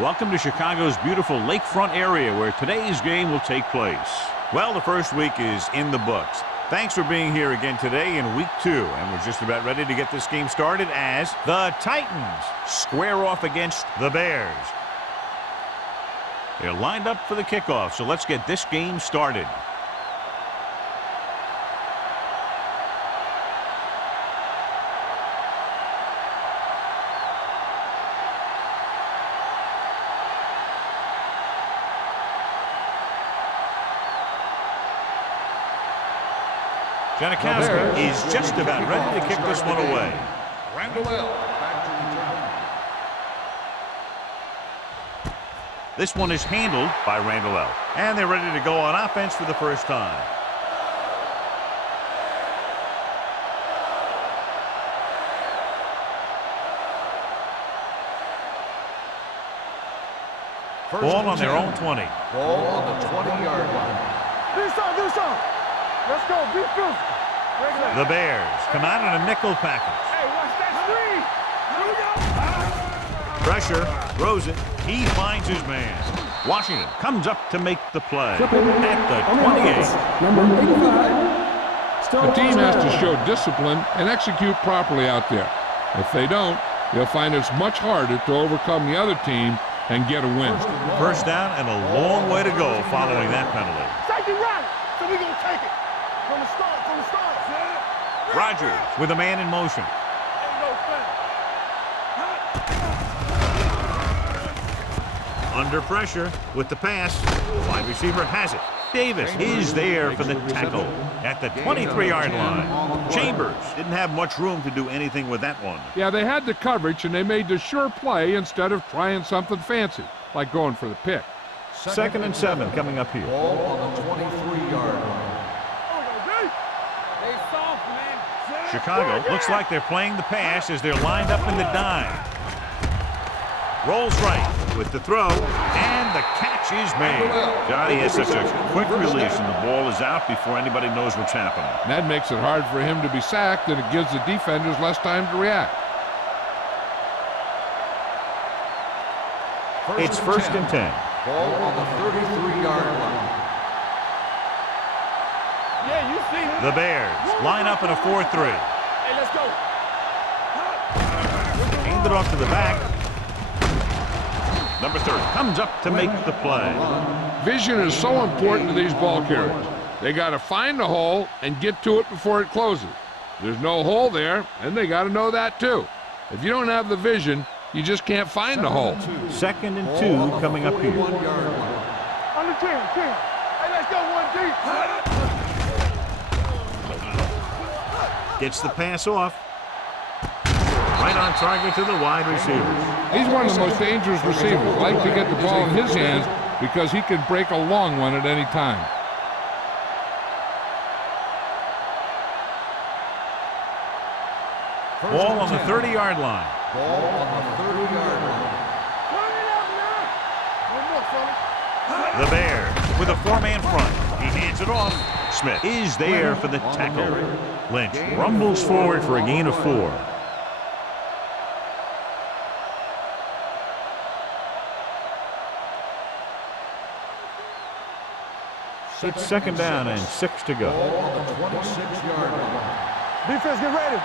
Welcome to Chicago's beautiful lakefront area where today's game will take place. Well, the first week is in the books. Thanks for being here again today in week 2, and we're just about ready to get this game started as the Titans square off against the Bears. They're lined up for the kickoff, so let's get this game started. Janikowski is just about ready to kick this one away. This one is handled by Randall L. And they're ready to go on offense for the first time. Ball on their own 20. Ball on the 20-yard line. Do something. Let's go. Be physical. The Bears come out in a nickel package. Hey, watch that screen. Pressure, throws it. He finds his man. Washington comes up to make the play at the 28. Number 85. The team has to show discipline and execute properly out there. If they don't, they'll find it's much harder to overcome the other team and get a win. First down and a long way to go following that penalty. Safety right. So we're going to take it. From the start. Rodgers with a man in motion. Under pressure with the pass. Wide receiver has it. Davis is there for the tackle at the 23-yard line. Chambers didn't have much room to do anything with that one. Yeah, they had the coverage, and they made the sure play instead of trying something fancy, like going for the pick. 2nd and 7 coming up here. Ball on the 23-yard line. Chicago looks like they're playing the pass as they're lined up in the dime. Rolls right with the throw, and the catch is made. Johnny has such a quick release, and the ball is out before anybody knows what's happening. And that makes it hard for him to be sacked, and it gives the defenders less time to react. It's 1st and 10. Ball on the 33-yard line. Yeah, you see him. The Bears line up in a 4-3. Hey, let's go. Hand it off to the back. Number 30 comes up to make the play. Vision is so important to these ball carriers. They got to find the hole and get to it before it closes. There's no hole there, and they got to know that too. If you don't have the vision, you just can't find the hole. 2nd and 2 coming up here. On the 10. Hey, let's go 1 deep. Gets the pass off. Right on target to the wide receiver. He's one of the most dangerous receivers. Like to get the ball in his hands because he can break a long one at any time. Ball on the 30-yard line. Ball on the 30-yard line. The Bears with a 4-man front. He hands it off. Smith is there for the tackle. Lynch rumbles forward for a gain of 4. It's 2nd down and 6 to go. Ball on the 26-yard line. Defense, get ready.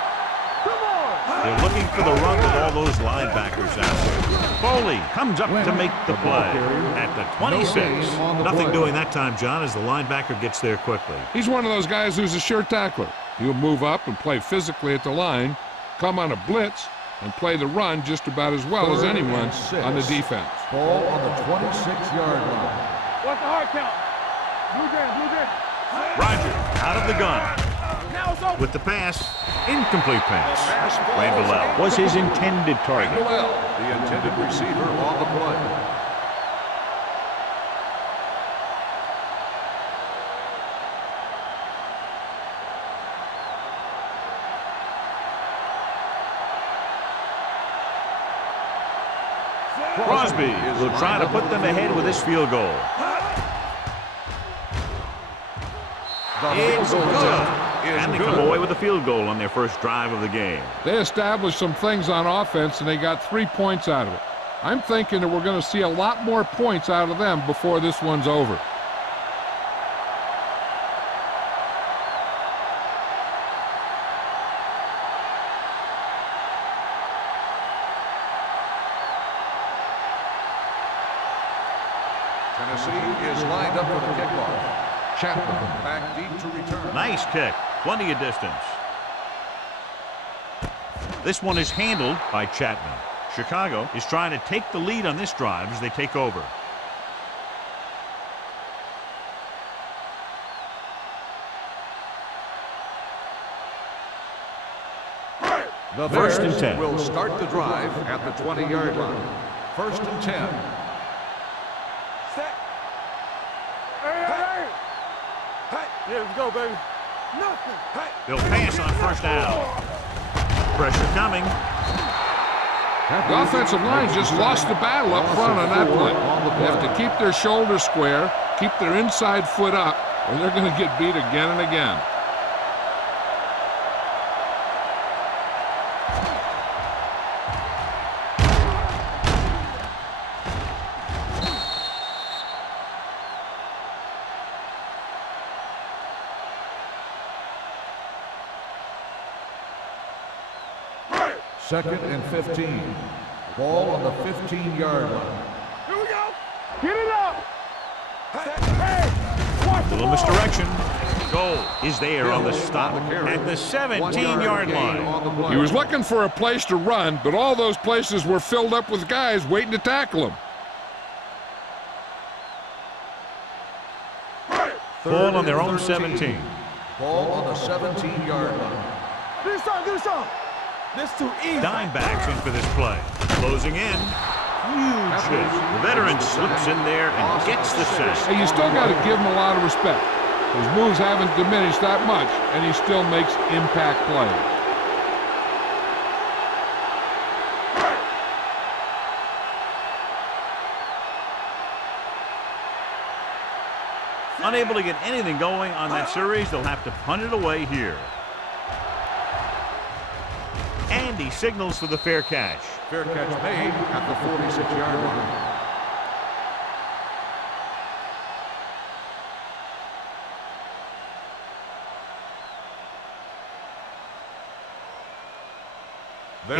Come on. They're looking for the run with all those linebackers out there. Foley comes up to make the play at the 26. Nothing doing that time, John, as the linebacker gets there quickly. He's one of those guys who's a sure tackler. He'll move up and play physically at the line, come on a blitz, and play the run just about as well as anyone on the defense. Ball on the 26-yard line. What's the hard count? Blue game. Roger out of the gun. With the pass, incomplete pass. Randall L. was his intended target. The intended receiver on the play. Crosby will try to put them ahead with this field goal. It's good. And they come away with a field goal on their first drive of the game. They established some things on offense, and they got 3 points out of it. I'm thinking that we're going to see a lot more points out of them before this one's over. Tennessee is lined up for the kickoff. Chapman back deep to return. Nice kick. Plenty of distance. This one is handled by Chapman. Chicago is trying to take the lead on this drive as they take over. The First and Bears 10. will start the drive at the 20-yard line. First and 10. Set. Hey. Yeah, let's go, baby. Nothing. Hey. They'll pass on first down. Pressure coming. The offensive line just lost the battle up front on that play. They have to keep their shoulders square, keep their inside foot up, or they're going to get beat again and again. Second and 15. Ball on the 15-yard line. Here we go. Get it up. Hey. Watch the Little ball. misdirection. Goal is there on the stop at the 17-yard line. He was looking for a place to run, but all those places were filled up with guys waiting to tackle him. Ball on their own 17. Ball on the 17-yard line. Do something. This too easy. Dime backs in for this play. Closing in. Huge hit. The veteran slips in there and gets the sack. Hey, you still got to give him a lot of respect. His moves haven't diminished that much, and he still makes impact plays. Unable to get anything going on that series, they'll have to punt it away here. And he signals for the fair catch. Fair catch made at the 46-yard line.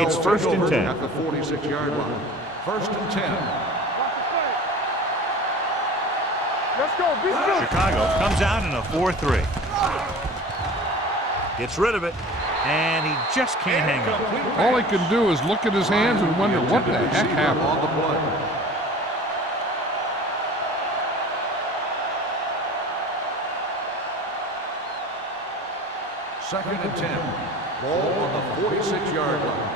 It's first and 10. At the 46-yard line. First and 10. Let's go. Be good. Chicago comes out in a 4-3. Gets rid of it, and he just can't hang on. All he can do is look at his hands and wonder what the heck happened. On the play. Second and 10. Ball on the 46-yard line.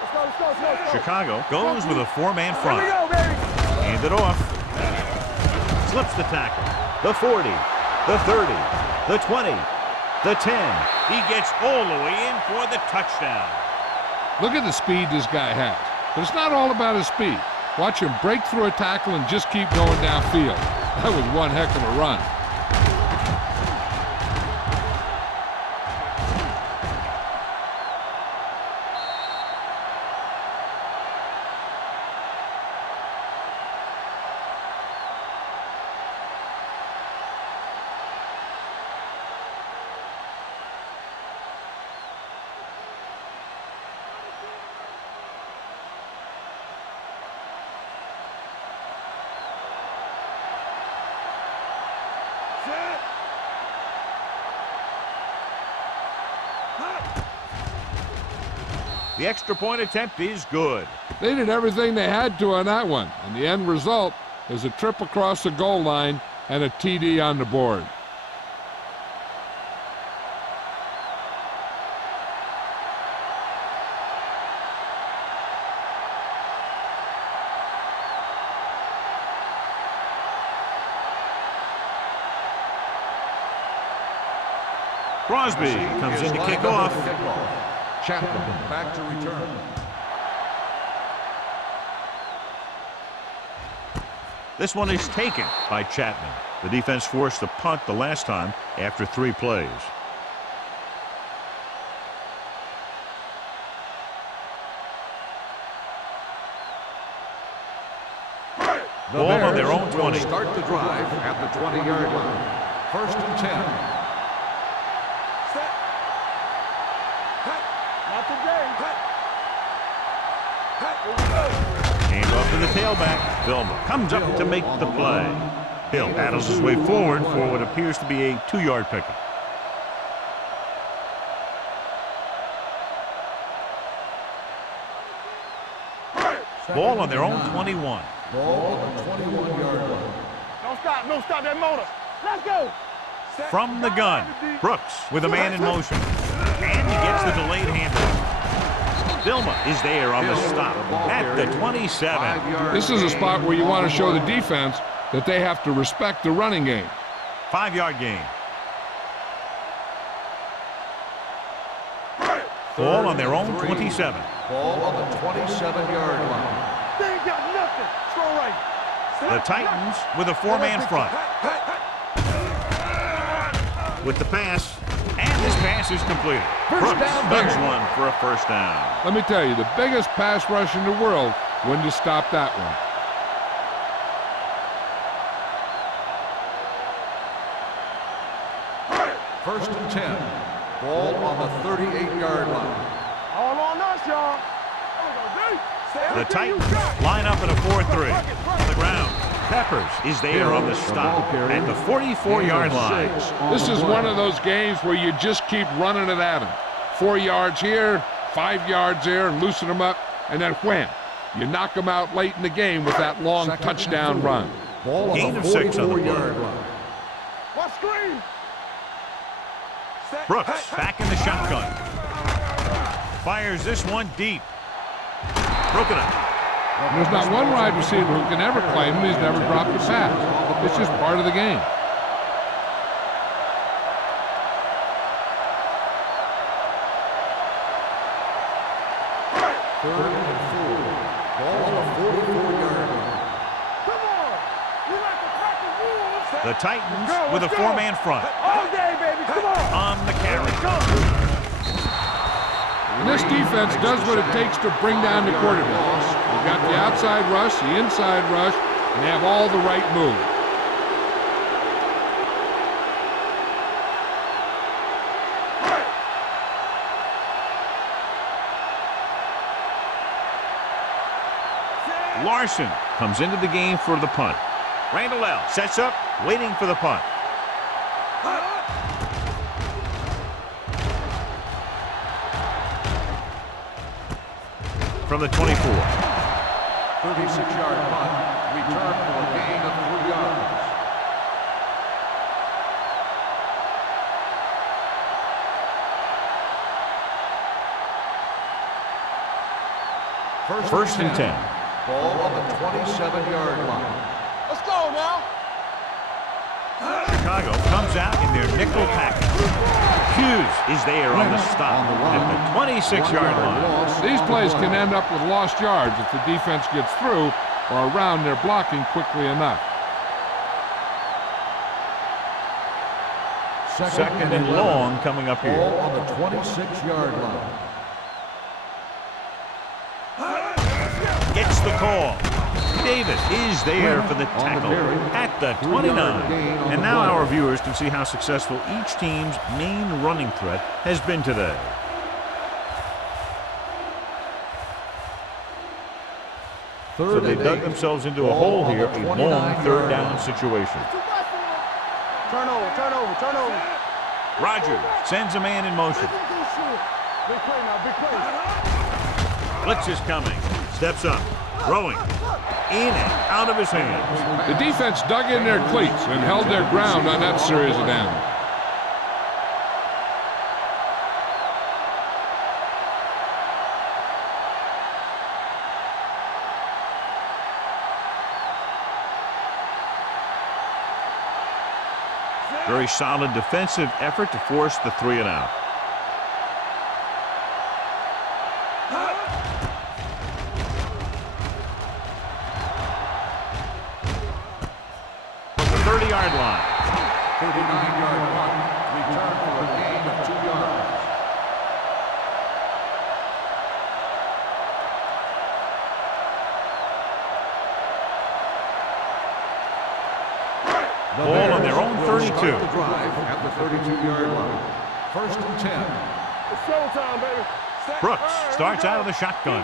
Let's go. Chicago goes with a four-man Here front. we go, baby. Hand it off. Slips the tackle. The 40, the 30, the 20, the 10. He gets all the way in for the touchdown. Look at the speed this guy has. But it's not all about his speed. Watch him break through a tackle and just keep going downfield. That was one heck of a run. The extra point attempt is good. They did everything they had to on that one, and the end result is a trip across the goal line and a TD on the board. Crosby comes in to kick off. Chapman back to return. This one is taken by Chapman. The defense forced a punt the last time after 3 plays. The Ball on Bears their own will 20. start the drive at the 20-yard line. 1st and 10. Set. Not today. Hand off to the tailback. Vilma comes up to make the play. Hill battles his way forward for what appears to be a 2-yard pickup. Ball on their own 21. Ball on the 21-yard line. Don't stop that motor. Let's go. From the gun, Brooks with a man in motion. And he gets the delayed handoff. Vilma is there on the stop at the 27. This is a spot where you want to show the defense that they have to respect the running game. 5-yard gain. Ball on their own 27. Ball on the 27-yard line. They ain't got nothing. Throw right. The Titans with a 4-man front. With the pass, and this pass is completed. Brooks ducks one for a first down. Let me tell you, the biggest pass rush in the world wouldn't have stopped that one. First and 10. Ball on the 38-yard line. All on us, y'all. The Titans line up at a 4-3. On the ground, Peppers is there on the stop at the 44-yard line. This is one of those games where you just keep running it at them. 4 yards here, 5 yards there, and loosen them up, and then wham, you knock them out late in the game with that long touchdown run. Ball on Gain the of 6 on the 44-yard play. line. What screen? Brooks back in the shotgun. Fires this one deep. Broken up. There's not one wide receiver who can ever claim he's never dropped a pass. It's just part of the game. Third and 4. Ball on the 44-yard line. Come on. We like to practice rules. The Titans with a 4-man front. All day, baby. Come on. On the carry. And this defense does what it takes to bring down the quarterback. They've got the outside rush, the inside rush, and they have all the right moves. Larson comes into the game for the punt. Randall L. sets up, waiting for the punt. From the 24. 36-yard punt. Return for a gain of 3 yards. First and 10. Ball on the 27-yard line. Let's go now. Chicago comes out in their nickel package. Hughes is there on the stop at the 26-yard line. These plays can end up with lost yards if the defense gets through or around their blocking quickly enough. Second and long coming up here. Ball on the 26-yard line. Gets the call. Davis is there for the tackle at the 29. And now our viewers can see how successful each team's main running threat has been today. So they dug themselves into a hole here, a long 3rd down situation. Turnover. Rogers sends a man in motion. Big play now, big play. Blitz is coming. Steps up. Throwing. In and out of his hands. The defense dug in their cleats and held their ground on that series of downs. Very solid defensive effort to force the 3 and out. From the 30-yard line. 39-yard punt. Return for a gain of 2 yards. The Ball on Bears their own will 32. start the drive at the 32-yard line. First and 10. It's showtime, baby. Brooks starts out of the shotgun.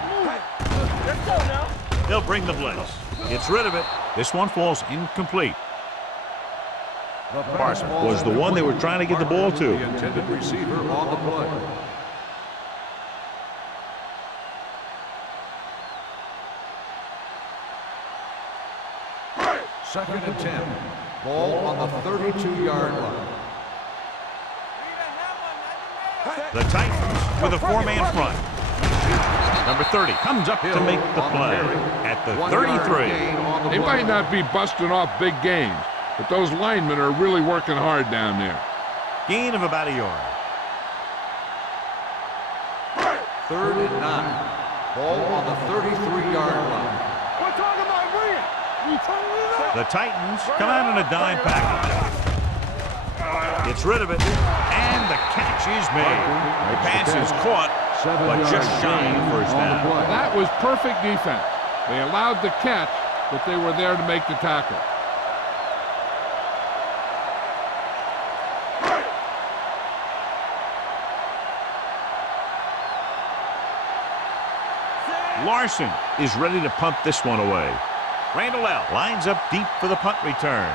Let's go now. They'll bring the blitz. Gets rid of it. This one falls incomplete. The pass Parsons falls was the one they were incomplete. trying to get the ball to. The intended receiver on the play. Second and 10. Ball on the 32-yard line. The Titans with a four-man front. Number 30 comes up to make the play at the 33. They might not be busting off big gains, but those linemen are really working hard down there. Gain of about a yard. Third and 9. Ball on the 33-yard line. We're talking about bringing. You turning it up. The Titans come out in a dime package. Gets rid of it, and the catch is made. The pass is caught, but just shy of first down. That was perfect defense. They allowed the catch, but they were there to make the tackle. Larson is ready to punt this one away. Randall L. lines up deep for the punt return.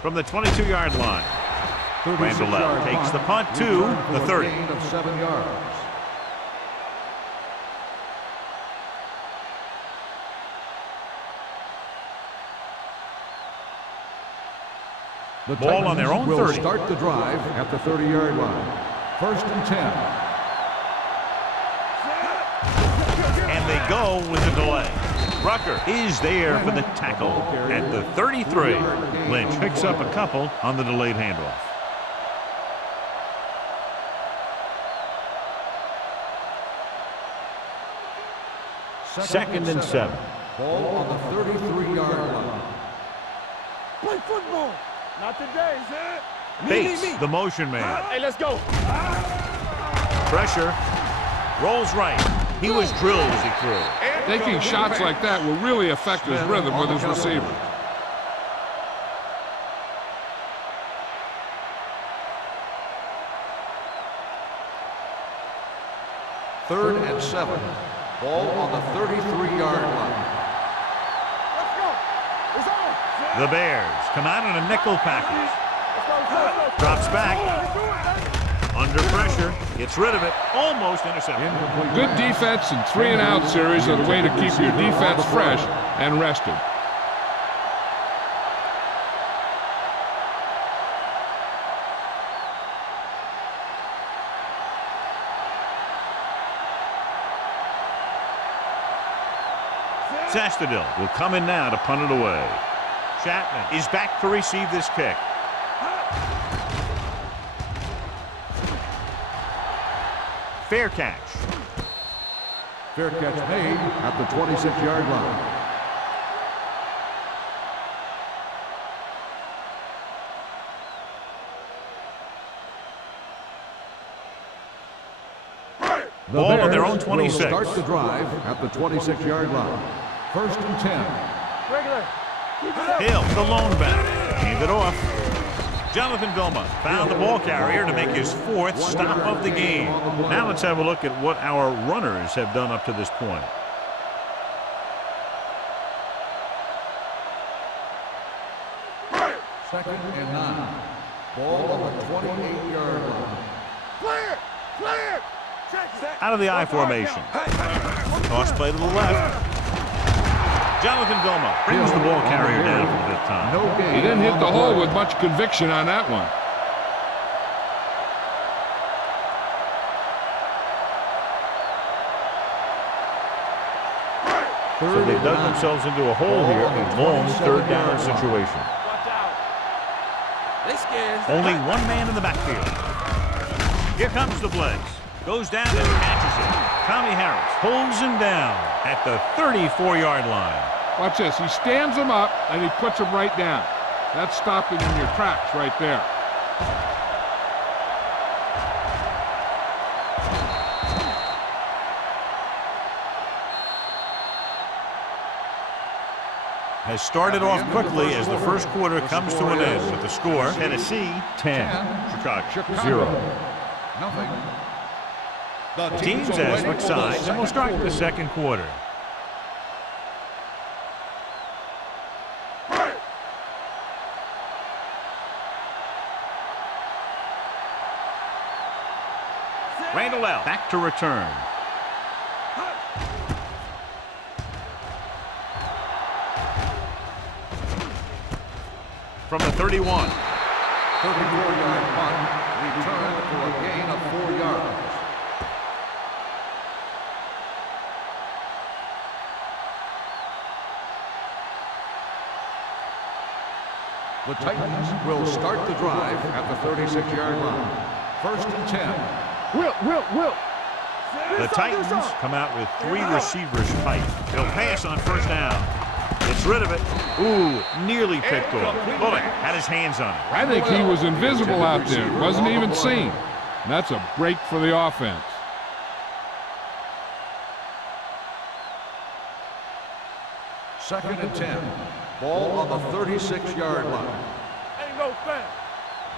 From the 22-yard line, Randall L. takes the punt to the 30. Gain of 7 yards. The Ball on their own will 30. start the drive at the 30-yard line. First and 10. And they go with a delay. Rucker is there for the tackle at the 33. Lynch picks up a couple on the delayed handoff. Second and 7. Ball on the 33-yard line. Play football. Not today, sir. Bates, the motion man. Hey, let's go. Pressure. Rolls right. He was drilled as he threw. Taking shots like that will really affect his rhythm with his receiver. Third and 7. Ball on the 33-yard line. Let's go. It's on. The Bears come out in a nickel package. Let's go. Drops back. Under pressure. Gets rid of it. Almost intercepted. Good defense and 3-and-out series are the way to keep your defense fresh and rested. Sastadil will come in now to punt it away. Chapman is back to receive this kick. Fair catch. Fair catch made at the 26-yard line. The Ball on their Bears own 26. will start the drive at the 26-yard line. First and 10. Regular. Keep it up. Hill, the lone back. Hand it off. Jonathan Vilma found the ball carrier to make his fourth stop of the game. Now let's have a look at what our runners have done up to this point. Second and 9. Ball on the 28-yard line. Clear. Clear. Check. Out of the I formation. Toss play to the left. Jonathan Vilma brings the ball carrier down for the fifth time. No gain. He didn't hit on the hole play. with much conviction on that one. So they dug themselves into a hole here, a long third down situation. Watch out. They scared. Only one man in the backfield. Here comes the blitz. Goes down and catches it. Tommy Harris pulls him down at the 34-yard line. Watch this. He stands him up, and he puts him right down. That's stopping in your tracks right there. has started off quickly as the first quarter comes to an end with the score Tennessee 10, Chicago 0. Nothing. The Teams are as ready switch for the sides, and we'll start with the second quarter. Randall out, back to return. From the 31. 34-yard punt, returned for a gain of 4 yards. The Titans will start the drive at the 36-yard line. 1st and 10. Will. The Titans come out with 3 receivers tight. They'll pass on first down. Gets rid of it. Ooh, nearly picked off. Bullock had his hands on it. I think he was invisible out there. Wasn't even seen. And that's a break for the offense. Second and 10. Ball on the 36-yard line. Ain't no thing.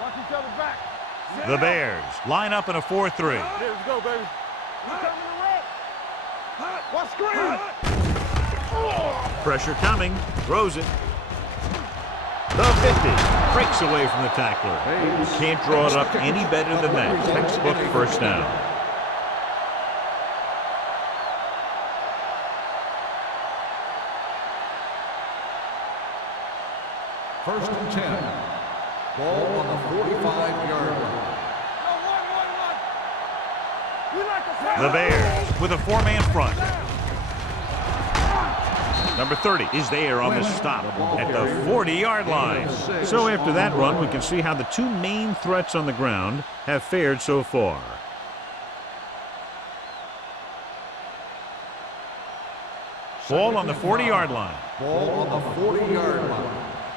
Watch each other back. The Bears line up in a 4-3. Here we go, baby. You coming to red? Watch screen. Pressure coming. Throws it. The 50. Breaks away from the tackler. Can't draw it up any better than that. Textbook first down. First and 10. Ball on the 45-yard line. The Bears with a 4-man front. Number 30 is there on the stop at the 40-yard line. So after that run, we can see how the 2 main threats on the ground have fared so far. Ball on the 40-yard line. Ball on the 40-yard line.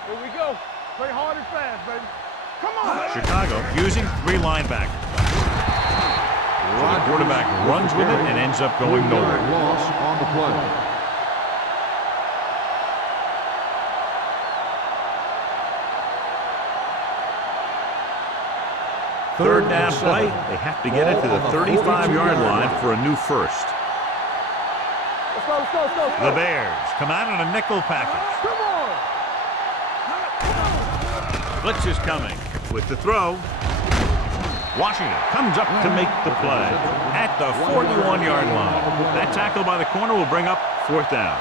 Here we go. Play hard and fast, baby. Come on. Chicago using 3 linebackers. So the quarterback runs with it and ends up going nowhere. Loss on the play. Third down play. They have to get it to the 35-yard line for a new first. Let's go. The Bears come out on a nickel package. Come on. Blitz is coming with the throw. Washington comes up to make the play at the 41-yard line. That tackle by the corner will bring up 4th down.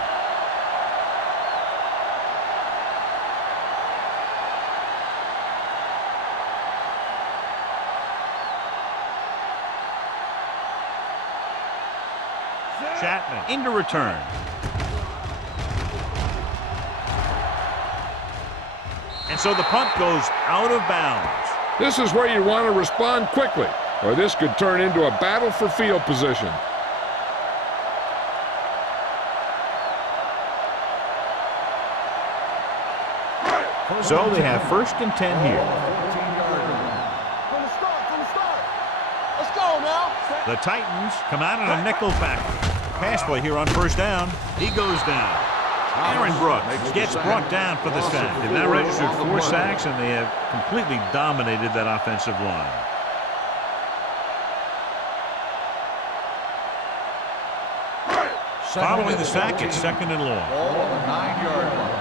Chapman into return. And so the punt goes out of bounds. This is where you want to respond quickly, or this could turn into a battle for field position. So they have 1st and 10 here. From the start. Let's go now. The Titans come out on a nickel package. Pass play here on first down. He goes down. Aaron Brooks gets brought down for the sack. They've now registered 4 sacks, and they have completely dominated that offensive line. Following the sack, it's 2nd and long. Ball on the 9-yard line.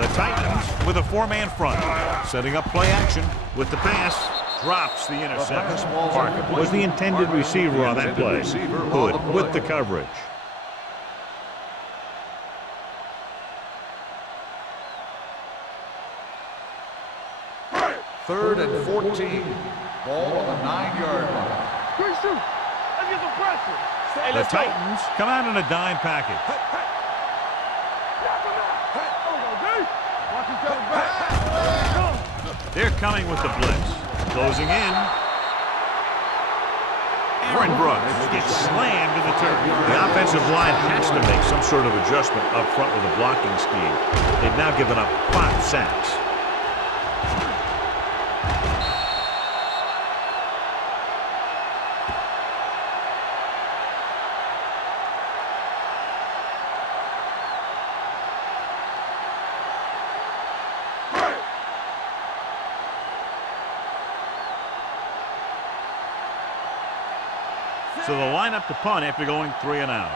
The Titans with a 4-man front. Setting up play action with the pass. Drops the interception. Parker was the intended receiver on that play. Hood with the coverage. Third and 14. Ball on the 9-yard line. Quick shoot. Let's get some pressure. Hey, The Titans come out in a dime package. Watch each other back. They're coming with the blitz. Closing in. Aaron Brooks gets slammed to the turf. The offensive line has to make some sort of adjustment up front with a blocking scheme. They've now given up 5 sacks. So they'll line up to punt after going 3 and out.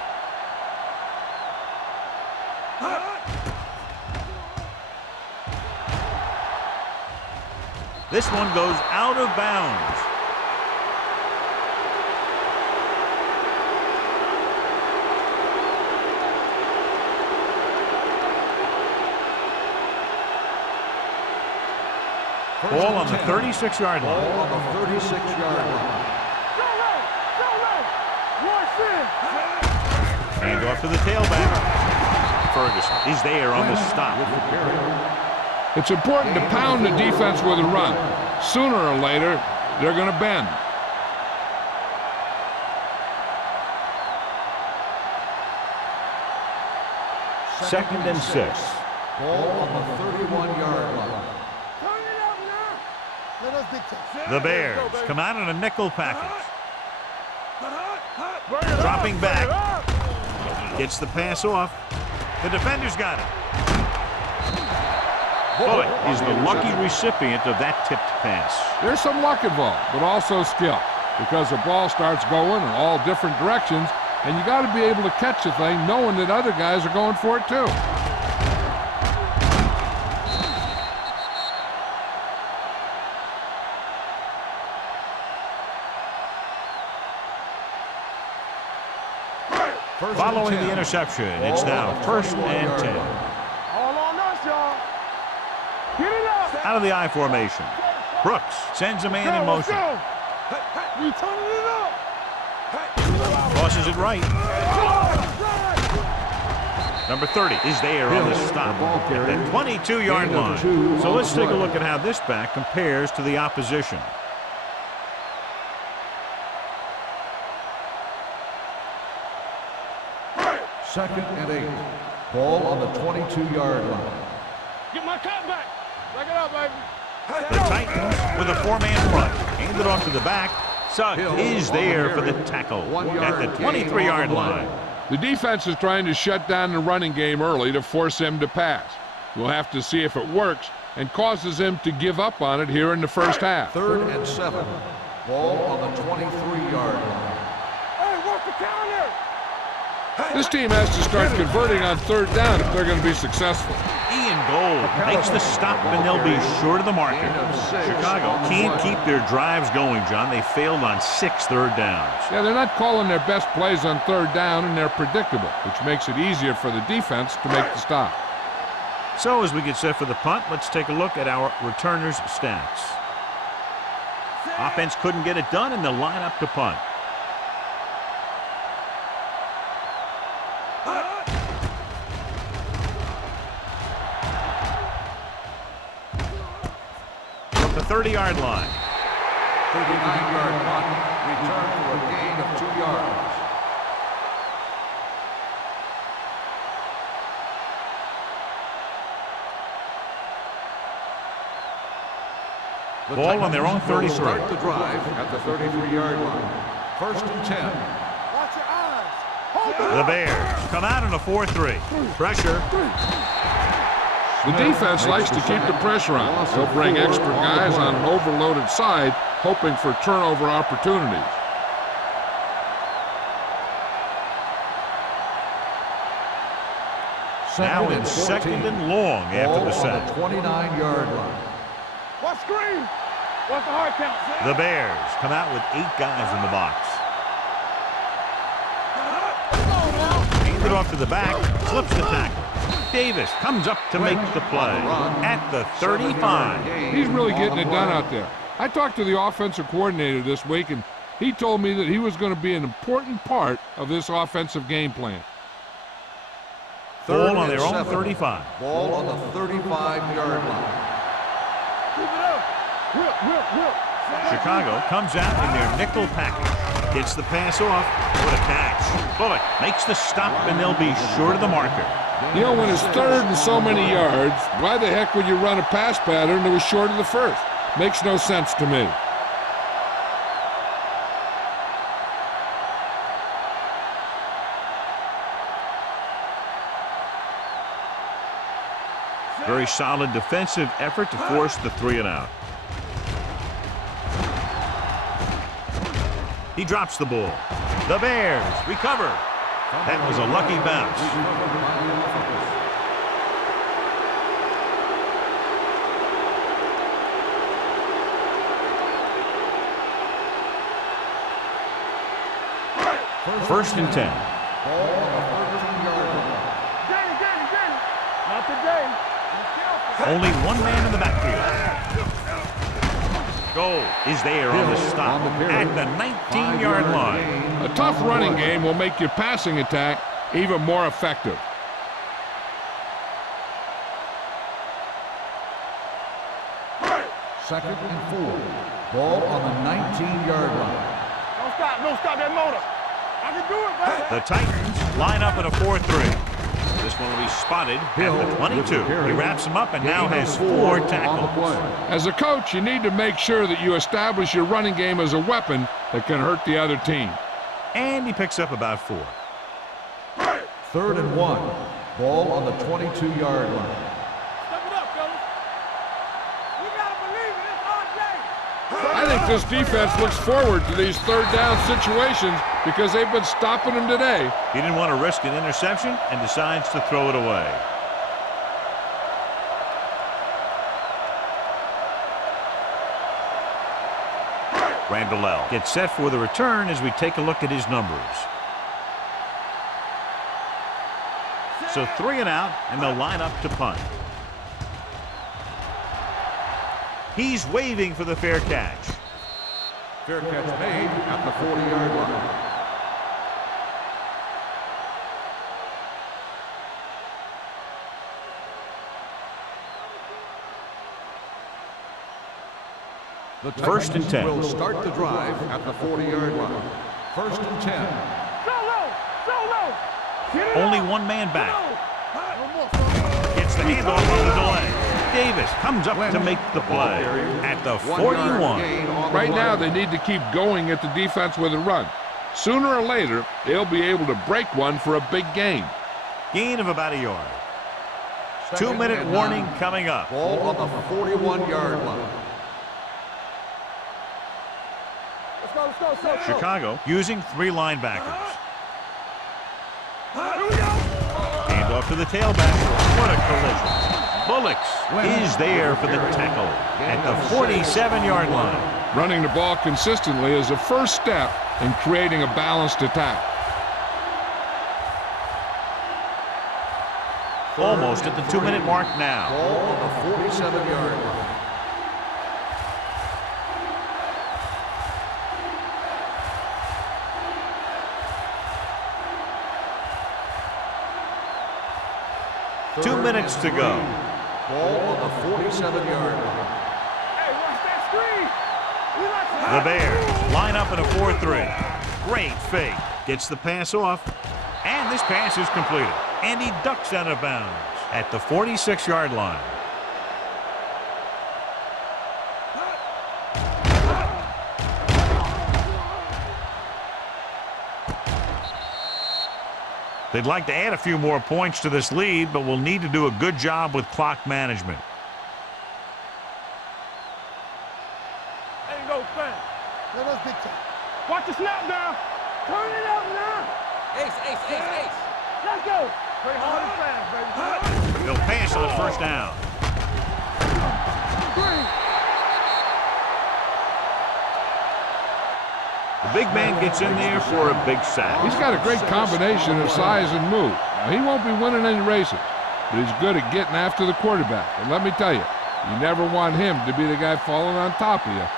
This one goes out of bounds. Ball on the 36-yard line. Ball on the 36-yard line. Hand off to the tailback. Ferguson is there on the stop. It's important to pound the defense with a run. Sooner or later, they're going to bend. Second and 6. Ball on the 31-yard line. The Bears come out in a nickel package. Dropping back. Gets the pass off. The defender's got it. Bullock is the lucky recipient of that tipped pass. There's some luck involved, but also skill, because the ball starts going in all different directions, and you got to be able to catch the thing knowing that other guys are going for it too. Following the interception, it's now 1st and 10. All on us, y'all. Get it up. Out of the I formation. Brooks sends a man in motion. We turning it up. Tosses it right. Number 30 is there on the stop at the 22-yard line. So let's take a look at how this back compares to the opposition. Second and 8. Ball on the 22-yard line. Get my cut back. Back it up, baby. The Titans with a 4-man front. Handed off to the back. Sugg is there for the tackle at the 23-yard line. The defense is trying to shut down the running game early to force him to pass. We'll have to see if it works and causes him to give up on it here in the first half. 3rd and 7. Ball on the 23-yard line. Hey, work the counter. This team has to start converting on 3rd down if they're going to be successful. Ian Gold makes the stop, and they'll be short of the marker. Chicago can't keep their drives going, John. They failed on 6 third downs. Yeah, they're not calling their best plays on 3rd down, and they're predictable, which makes it easier for the defense to make the stop. So as we get set for the punt, let's take a look at our returners' stats. Offense couldn't get it done, and they'll line up to punt. From the 30-yard line. 39-yard punt. Return for a gain of 2 yards. The Ball on their own 33. Will start the drive at the 33-yard line. 1st and 10. Watch your eyes. Hold The Bears come out in a 4-3. Pressure. The defense likes to keep the pressure on. They'll bring extra guys on an overloaded side, hoping for turnover opportunities. Now in 2nd and long after the sack. 29-yard line. Watch screen. Watch the hard count. The Bears come out with 8 guys in the box. Handed off to the back, slips the tackle. Davis comes up to make the play at the 35. He's really getting it done out there. I talked to the offensive coordinator this week, and he told me that he was going to be an important part of this offensive game plan. Ball on their own 35. Ball on the 35-yard line. Keep it up. Whip. Chicago comes out in their nickel package. Gets the pass off. What a catch. Bullock makes the stop, and they'll be short of the marker. You know, when it's 3rd and so many yards, why the heck would you run a pass pattern that was short of the 1st? Makes no sense to me. Very solid defensive effort to force the 3 and out. He drops the ball. The Bears recover. That was a lucky bounce. First and 10. Not today. Only one man in the backfield. Goal is there on the stop at the 19-yard line. A tough running game will make your passing attack even more effective. Second and 4. Ball on the 19-yard line. Don't stop that motor. I can do it, baby. The Titans line up in a 4-3. This one will be spotted at the 22. He wraps him up and now has 4 tackles. As a coach, you need to make sure that you establish your running game as a weapon that can hurt the other team. And he picks up about 4. Third and 1. Ball on the 22-yard line. Step it up, fellas. We gotta believe it. It's our day. I think this defense looks forward to these third down situations because they've been stopping them today. He didn't want to risk an interception and decides to throw it away. Randall gets set for the return as we take a look at his numbers. So 3 and out, and they'll line up to punt. He's waving for the fair catch. Fair catch made at the 40-yard line. The First and 10. will start the drive at the 40-yard line. First and 10. Only one man back. Gets the handoff on the delay. Davis comes up to make the play at the 41. Right now, they need to keep going at the defense with a run. Sooner or later, they'll be able to break one for a big gain. Gain of about a yard. 2-minute warning coming up. Ball on the 41-yard line. Let's go. Chicago using 3 linebackers. Hand off to the tailback. What a collision. Bullocks is there for the tackle at the 47-yard line. Running the ball consistently is a first step in creating a balanced attack. Almost at the 2-minute mark now. Ball on the 47-yard line. Two minutes to go. Ball on the 47-yard line. Hey, watch that screen. The Bears line up in a 4-3. Great fake. Gets the pass off. And this pass is completed. And he ducks out of bounds at the 46-yard line. They'd like to add a few more points to this lead, but will need to do a good job with clock management. Ain't no thing. Let us get time. Watch the snap now. Turn it up now. Ace. Let's go. Play hard and fast, baby. They'll pass on first down. The big man gets in there for a big sack. He's got a great combination of size and move. Now, he won't be winning any races, but he's good at getting after the quarterback. And let me tell you, you never want him to be the guy falling on top of you.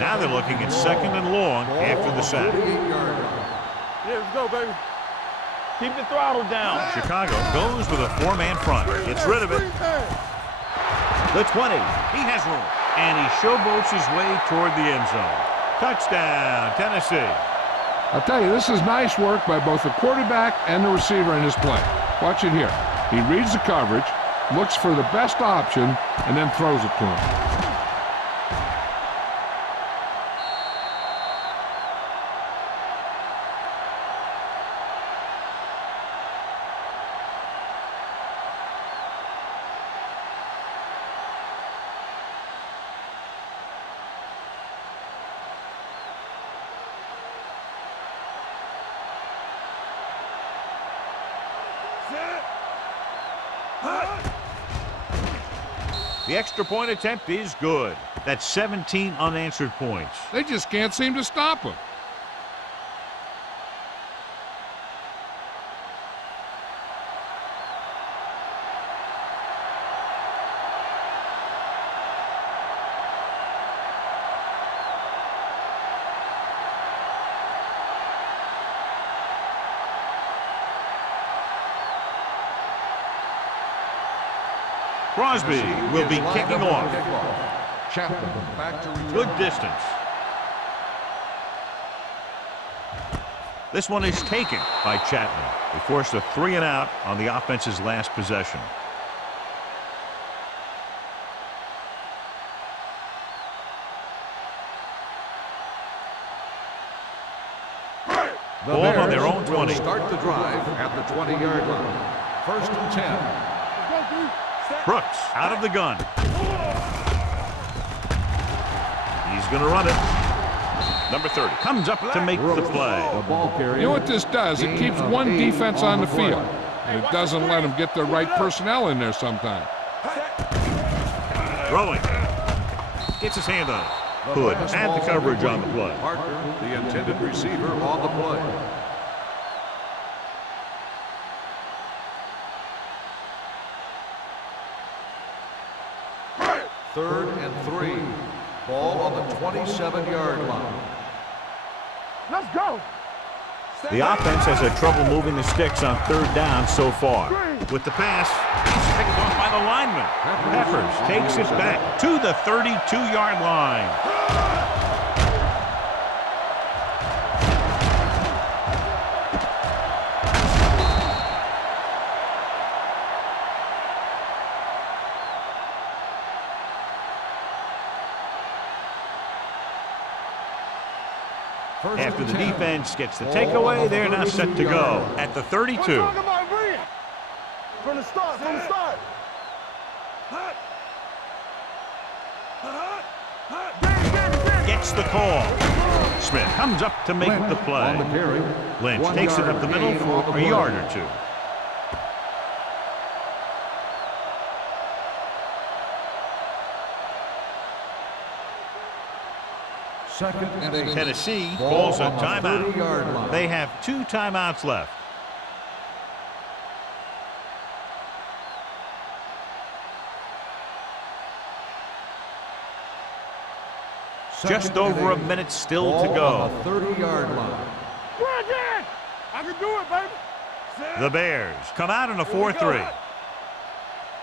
Now they're looking at 2nd and long after the sack. Yeah, let's go, baby. Keep the throttle down. Chicago goes with a 4-man front. Gets rid of it. The 20. He has room. And he showboats his way toward the end zone. Touchdown, Tennessee. I'll tell you, this is nice work by both the quarterback and the receiver in his play. Watch it here. He reads the coverage, looks for the best option, and then throws it to him. The extra point attempt is good. That's 17 unanswered points. They just can't seem to stop him. Crosby will be kicking off. Chapman back to return. Good distance. This one is taken by Chapman. They forced a 3 and out on the offense's last possession. The Ball on Bears their own will 20. start the drive at the 20-yard line. First and 10. Brooks out of the gun. He's going to run it. Number 30 comes up to make the play. The ball carrier. You know what this does? It keeps one defense on the field, and it doesn't let them get the right personnel in there sometimes. Throwing. Gets his hand on it. Hood and the coverage on the play. Parker, the intended receiver, on the play. Third and 3. Ball on the 27-yard line. Let's go. The offense has had trouble moving the sticks on 3rd down so far. With the pass, he's picked off by the lineman. Peppers takes it back to the 32-yard line. After the defense gets the takeaway, they're now set to go at the 32. We're talking about Reed. From the start, from the start. Gets the call. Smith comes up to make the play. Lynch takes it up the middle for a yard or 2. Second and 8. Tennessee calls a Ball on the timeout. 30-yard line. They have 2 timeouts left. Just over a minute still to Ball go. on the 30-yard line. Brandon! I can do it, baby. The Bears come out in a 4-3.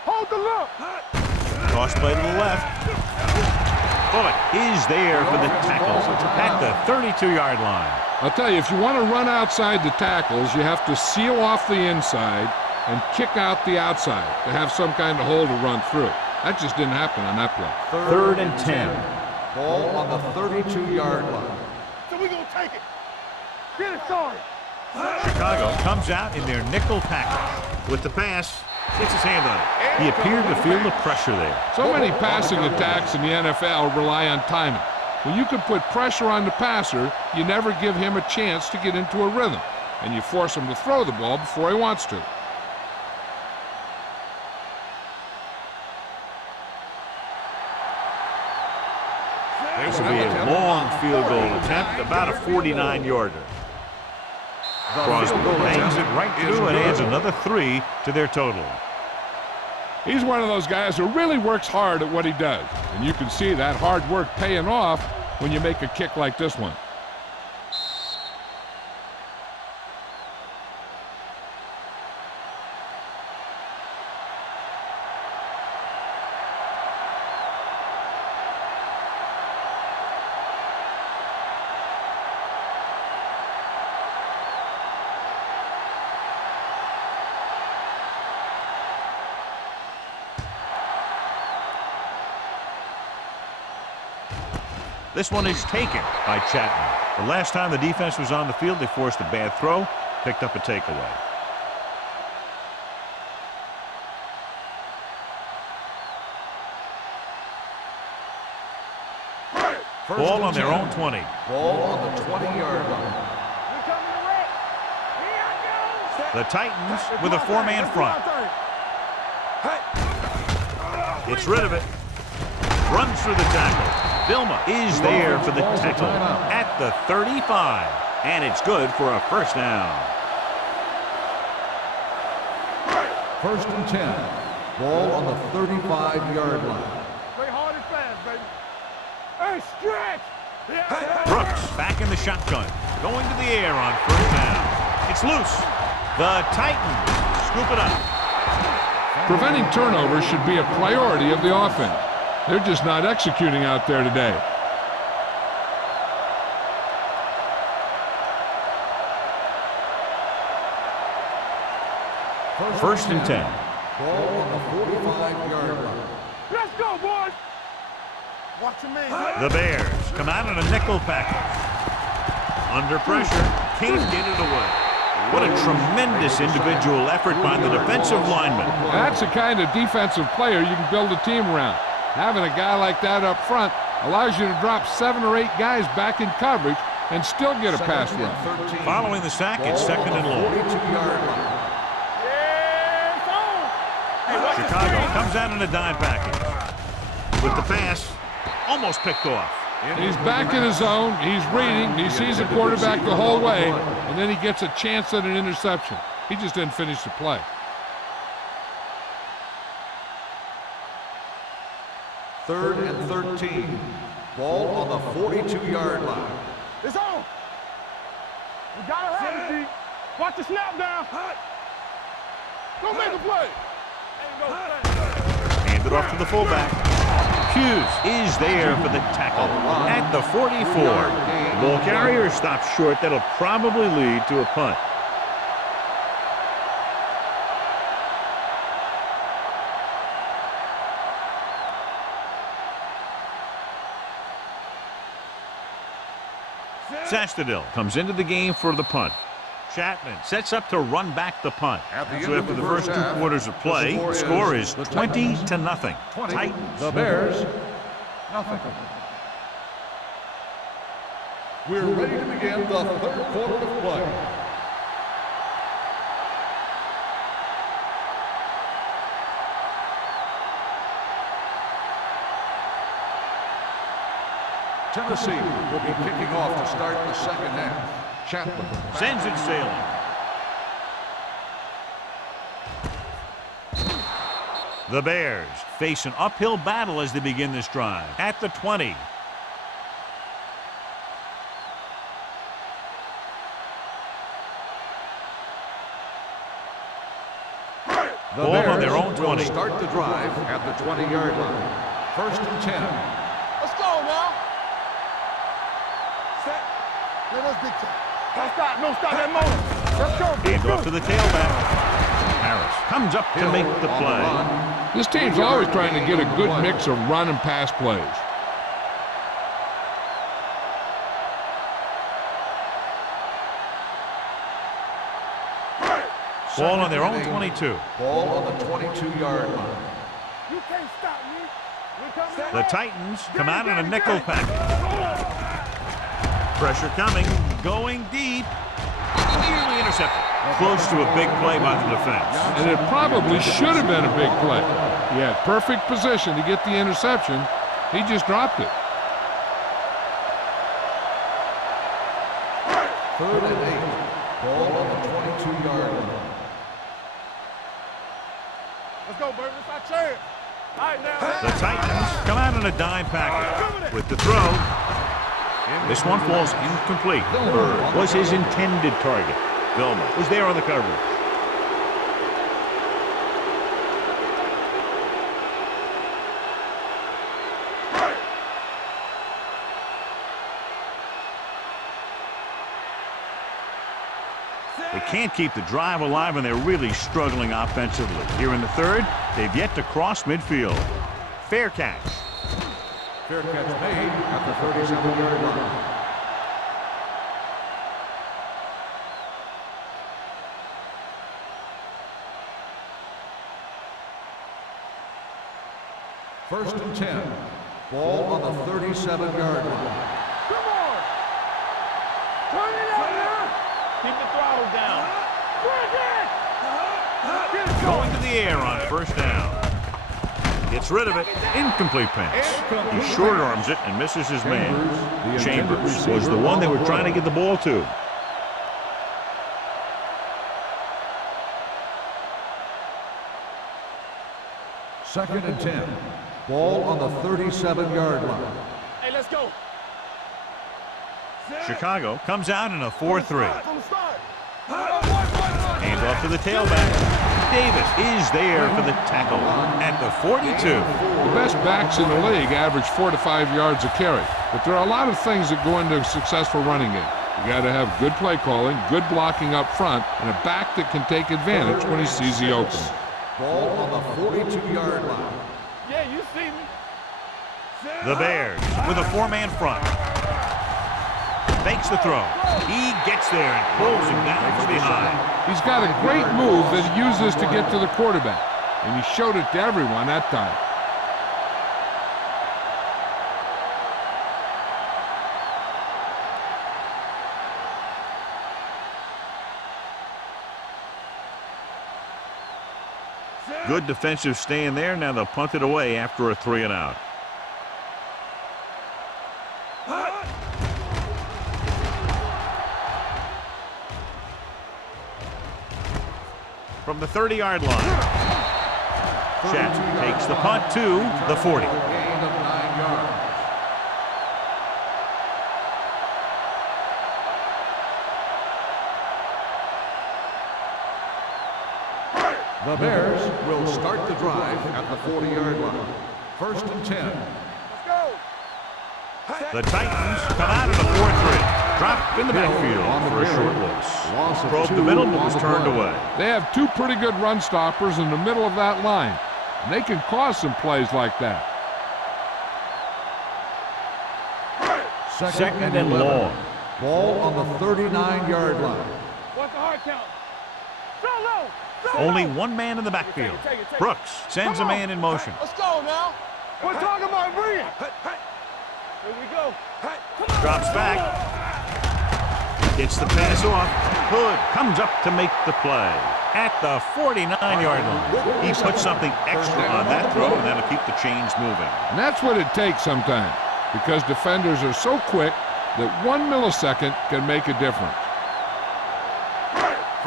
Hold the look. Cross play to the left. Bullock is there for the tackles at the 32-yard line. I'll tell you, if you want to run outside the tackles, you have to seal off the inside and kick out the outside to have some kind of hole to run through. That just didn't happen on that play. 3rd and 10. Ball on the 32-yard line. So we're going to take it. Get it started. Chicago comes out in their nickel package. With the pass, gets his hand on it. He appeared to feel the pressure there. So many passing attacks in the NFL rely on timing. When you can put pressure on the passer, you never give him a chance to get into a rhythm, and you force him to throw the ball before he wants to. This will be a long field goal attempt, about a 49-yarder. Crosby bangs it right through and adds another 3 to their total. He's one of those guys who really works hard at what he does, and you can see that hard work paying off when you make a kick like this one. This one is taken by Chapman. The last time the defense was on the field, they forced a bad throw, picked up a takeaway. Ball on their own 20. Ball on the 20-yard line. We're coming to wreck. Here I go. The Titans with a four-man front. Gets rid of it. Runs through the tackle. Vilma is there for the tackle at the 35. And it's good for a first down. 1st and 10. Ball on the 35-yard line. Play hard and fast, baby. Hey, stretch! Brooks back in the shotgun. Going to the air on first down. It's loose. The Titans scoop it up. Preventing turnovers should be a priority of the offense. They're just not executing out there today. First and 10. Ball on the 45-yard line. Let's go, boys! Watch me. The Bears come out in a nickel package. Under pressure, can't get it away. What a tremendous individual effort by the defensive lineman. That's the kind of defensive player you can build a team around. Having a guy like that up front allows you to drop 7 or 8 guys back in coverage and still get a pass rush. Following the sack, it's second and long. Chicago comes out in a dime package. With the pass, almost picked off. He's back in his zone, he's reading, he sees the quarterback the whole way, and then he gets a chance at an interception. He just didn't finish the play. 3rd and 13. Ball on the 42-yard line. It's on! We gotta have it, D. Watch the snap down. Go make a play. Hand it off to the fullback. Hughes is there for the tackle at the 44. The ball carrier stops short. That'll probably lead to a punt. Sastadil comes into the game for the punt. Chapman sets up to run back the punt. So after the first 2 quarters of play, the score is 20-0. Titans. The Bears, nothing. We're ready to begin the 3rd quarter of play. Tennessee will be kicking off to start the 2nd half. Chapman Sends it sailing. The Bears face an uphill battle as they begin this drive at the 20. The Ball Bears on their own 20. will start the drive at the 20-yard line. 1st and 10. Let's go now. Set. Let us big time. Don't stop that motor. Let's go. Hand off to the tailback. Harris comes up to make the play. This team's always trying to get a good mix of run and pass plays. Ball on their own 22. Ball on the 22-yard line. You can't stop me. We coming. The Titans come out in a nickel package. Pressure coming, going deep, nearly intercepted. Close to a big play by the defense. And it probably should have been a big play. He had perfect position to get the interception. He just dropped it. 3rd and 8. Ball on the 22-yard line. Let's go, baby. It's our chance. All right, now. The Titans come out in a dime package with the throw. This one falls incomplete. Bird was his intended target. Vilma was there on the coverage. They can't keep the drive alive, and they're really struggling offensively. Here in the 3rd, they've yet to cross midfield. Fair catch. Fair catch made at the 37-yard line. First and 10. Ball on the 37-yard line. Come on. Turn it up now. Keep the throttle down. Bring it. Going to the air on first down. Gets rid of it. Incomplete pass. He short arms it and misses his man. Chambers was the one they were trying to get the ball to. Second and 10. Ball on the 37-yard line. Hey, let's go. Chicago comes out in a 4-3. Hand off to the tailback. Davis is there for the tackle at the 42. The best backs in the league average 4 to 5 yards a carry. But there are a lot of things that go into a successful running game. You got to have good play calling, good blocking up front, and a back that can take advantage when he sees the opening. Ball on the 42-yard line. Yeah, you see me. The Bears with a 4-man front. Fakes the throw. He gets there and pulls him down from behind. He's got a great move that he uses to get to the quarterback, and he showed it to everyone that time. Good defensive stand there. Now they'll punt it away after a 3-and-out. From the 30-yard line, Chet takes the punt to the 40. Gain of 9 yards. The Bears will start the drive at the 40-yard line. First and 10. Let's go. The Titans come out of the 4-3. Dropped in the backfield for a short loss. Probed the middle, but was turned away. They have two pretty good run stoppers in the middle of that line, and they can cause some plays like that. Second and long. Ball on the 39-yard line. What's the hard count? Throw low. Only one man in the backfield. Brooks sends a man in motion. Let's go now. We're talking about bringing. Here we go. Drops back. Gets the pass off. Hood comes up to make the play at the 49-yard line. He puts something extra on that throw, and that'll keep the chains moving. And that's what it takes sometimes, because defenders are so quick that 1 millisecond can make a difference.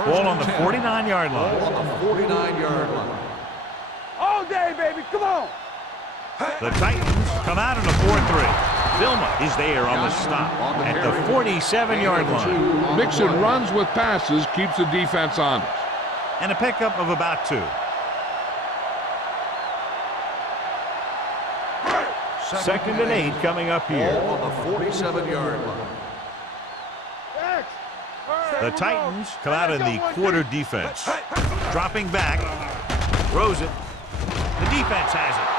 Ball on the 49-yard line. Ball on the 49-yard line. All day, baby. Come on. The Titans come out in a 4-3. Vilma is there on the stop at the 47-yard line. Mixing runs with passes keeps the defense honest. And a pickup of about 2. Second and 8 coming up here. Ball on the 47-yard line. The Titans come out in the quarter defense. Dropping back. Throws it. The defense has it.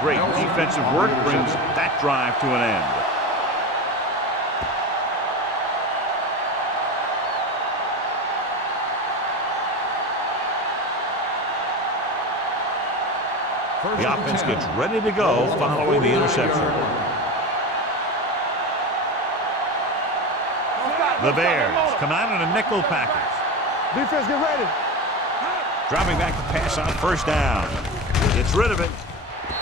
Great defensive work brings that drive to an end. The offense gets ready to go following the interception. The Bears come out in a nickel package. Defense, get ready. Dropping back to pass on first down. Gets rid of it.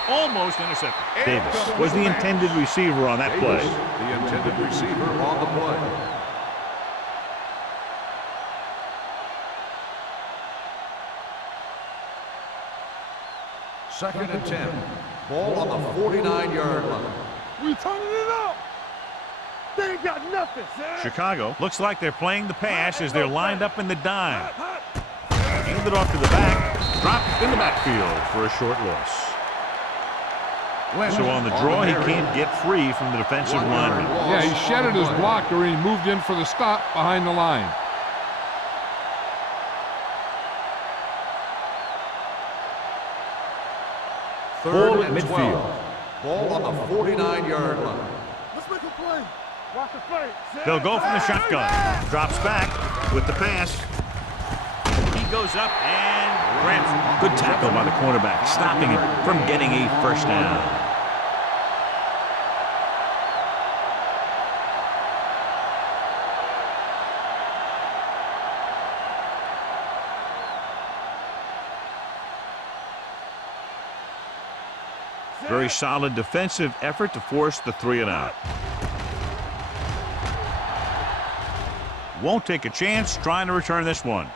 Almost intercepted. Davis was the intended receiver on that play. The intended receiver on the play. Second and 10. Ball on the 49-yard line. We turning it up. They ain't got nothing. Chicago looks like they're playing the pass as they're lined up in the dime. Handed off to the back. Dropped in the backfield for a short loss. So on the draw, he can't get free from the defensive lineman. Yeah, he shedded his blocker and he moved in for the stop behind the line. Ball at midfield. Ball on the 49-yard line. Let's make a play. Watch the play. They'll go from the shotgun. Drops back with the pass. He goes up and grabs it. Good tackle by the cornerback, stopping him from getting a first down. Very solid defensive effort to force the 3 and out. Won't take a chance trying to return this one.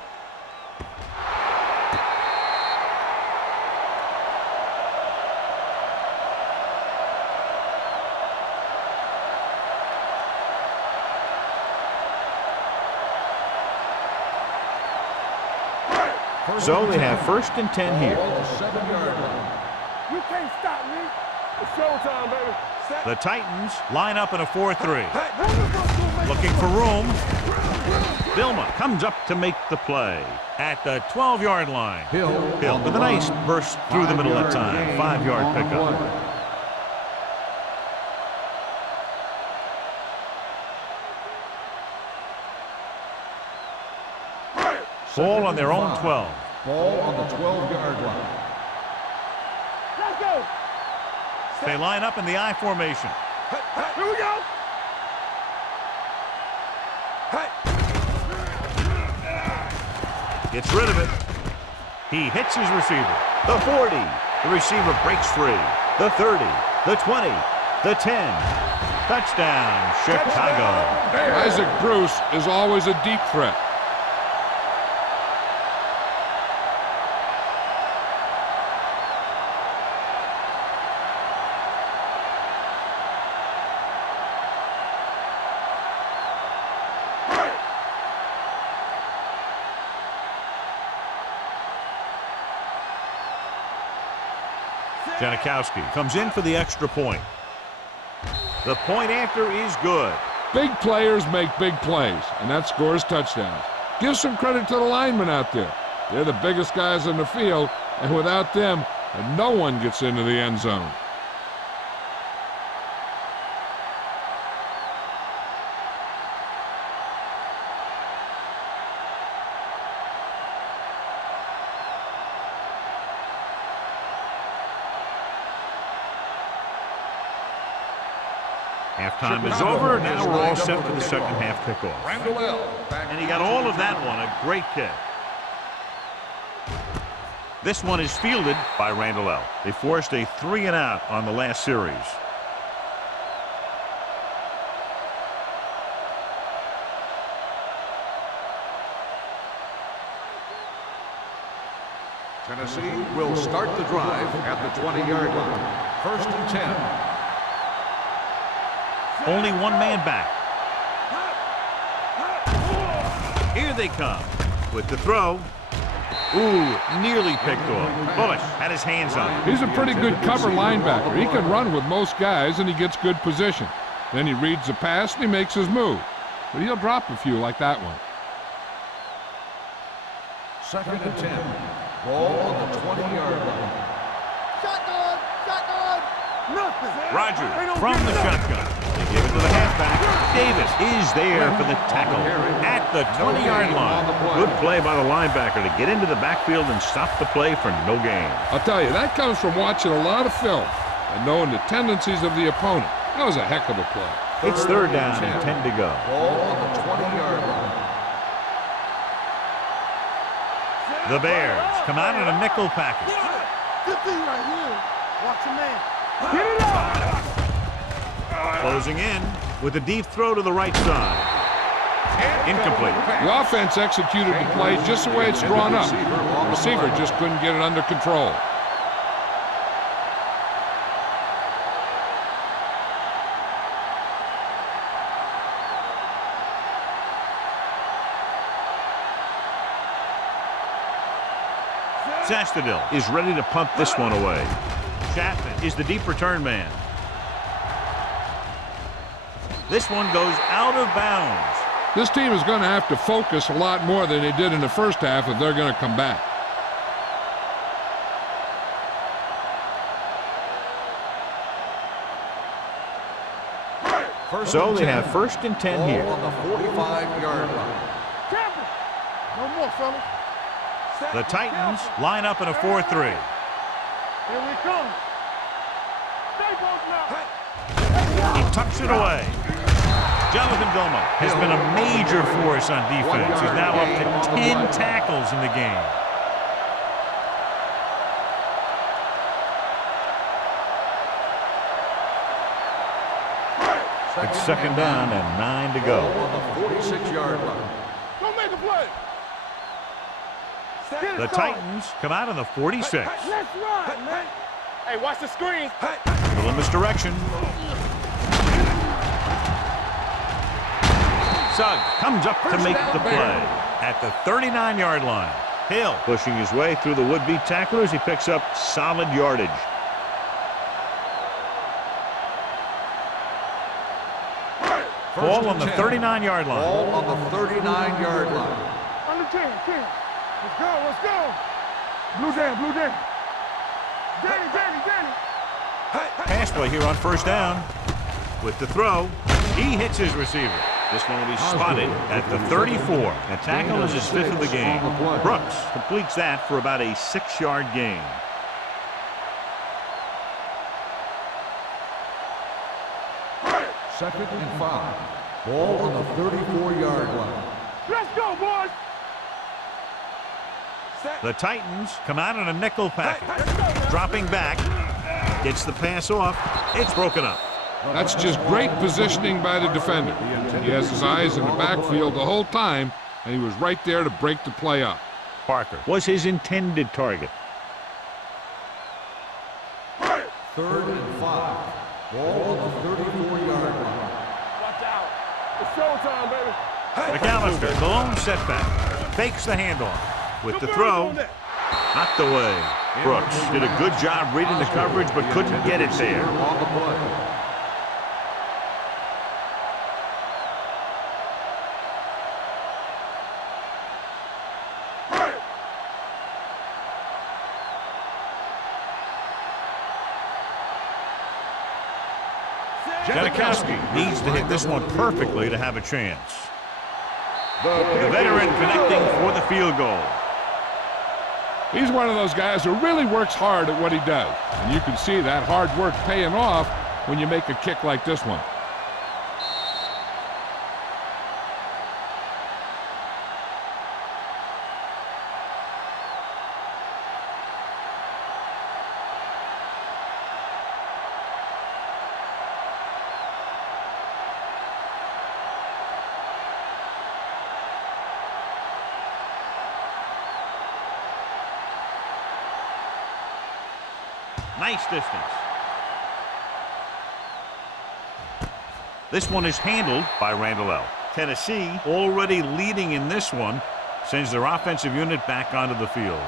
So they have 1st and 10 here. You can't stop me. It's showtime, baby. The Titans line up in a 4-3. Looking for room. Vilma comes up to make the play at the 12-yard line. Hill with a nice burst through the middle that time. 5-yard pickup. Ball on their own 12. Ball on the 12-yard line. Let's go. They line up in the I formation. Here we go. Gets rid of it. He hits his receiver. The 40. The receiver breaks free. The 30. The 20. The 10. Touchdown, Chicago. Isaac Bruce is always a deep threat. Janikowski comes in for the extra point. The point after is good. Big players make big plays, and that scores touchdowns. Give some credit to the linemen out there. They're the biggest guys in the field, and without them, no one gets into the end zone. Halftime is over. Now we're all set for the second half kickoff. And he got all of that one. A great kick. This one is fielded by Randall L. They forced a 3 and out on the last series. Tennessee will start the drive at the 20-yard line. 1st and 10. Only one man back. Here they come with the throw. Ooh, nearly picked off. Bullock had his hands on it. He's a pretty good cover linebacker. He can run with most guys, and he gets good position. Then he reads the pass, and he makes his move. But he'll drop a few like that one. 2nd and 10. Ball on the 20-yard line. Shotgun. Shotgun. Nothing. Rogers from the shotgun. They give it to the halfback. Davis is there for the tackle at the 20-yard line. Good play by the linebacker to get into the backfield and stop the play for no gain. I'll tell you, that comes from watching a lot of film and knowing the tendencies of the opponent. That was a heck of a play. It's 3rd down and 10 to go. Ball on the 20-yard line. The Bears come out in a nickel package. Good thing right here. Watch your man. Get it up. Closing in with a deep throw to the right side. Incomplete. The offense executed the play just the way it's drawn up. The receiver just couldn't get it under control. Zastadil is ready to punt this one away. Chapman is the deep return man. This one goes out of bounds. This team is going to have to focus a lot more than they did in the first half if they're going to come back. So they have 1st and 10 here. Ball on the 45-yard line. Champion. No more, fellas. The Titans line up in a 4-3. Here we come. Stay both now. He tucks it away. Jonathan Vilma has been a major force on defense. He's now up to 10 tackles in the game. It's second down and 9 to go. On the 46-yard line. Don't make a play. The Titans come out on the 46. Let's run, man. Hey, watch the screen. Little misdirection. Suggs comes up to make the play at the 39-yard line. Hill pushing his way through the would-be tacklers. He picks up solid yardage. Ball on the 39-yard line. Ball on the 39-yard line. Under 10. Let's go. Blue down. Danny. Pass play here on first down. With the throw, he hits his receiver. This one will be spotted at the 34. The tackle is his 5th of the game. Brooks completes that for about a 6-yard gain. Second and 5. Ball on the 34-yard line. Let's go, boys. The Titans come out in a nickel package. Dropping back. Gets the pass off. It's broken up. That's just great positioning by the defender. He has his eyes in the backfield the whole time, and he was right there to break the play up. Parker was his intended target. Third and 5. Ball on the 34-yard line. Watch out. It's showtime, baby. McAllister, the lone setback. Fakes the handoff. With the throw, knocked away. Brooks did a good job reading the coverage, but couldn't get it there. On the play. Janikowski needs to hit this one perfectly to have a chance. The veteran connecting for the field goal. He's one of those guys who really works hard at what he does. And you can see that hard work paying off when you make a kick like this one. Nice distance. This one is handled by Randall L. Tennessee, already leading in this one, sends their offensive unit back onto the field.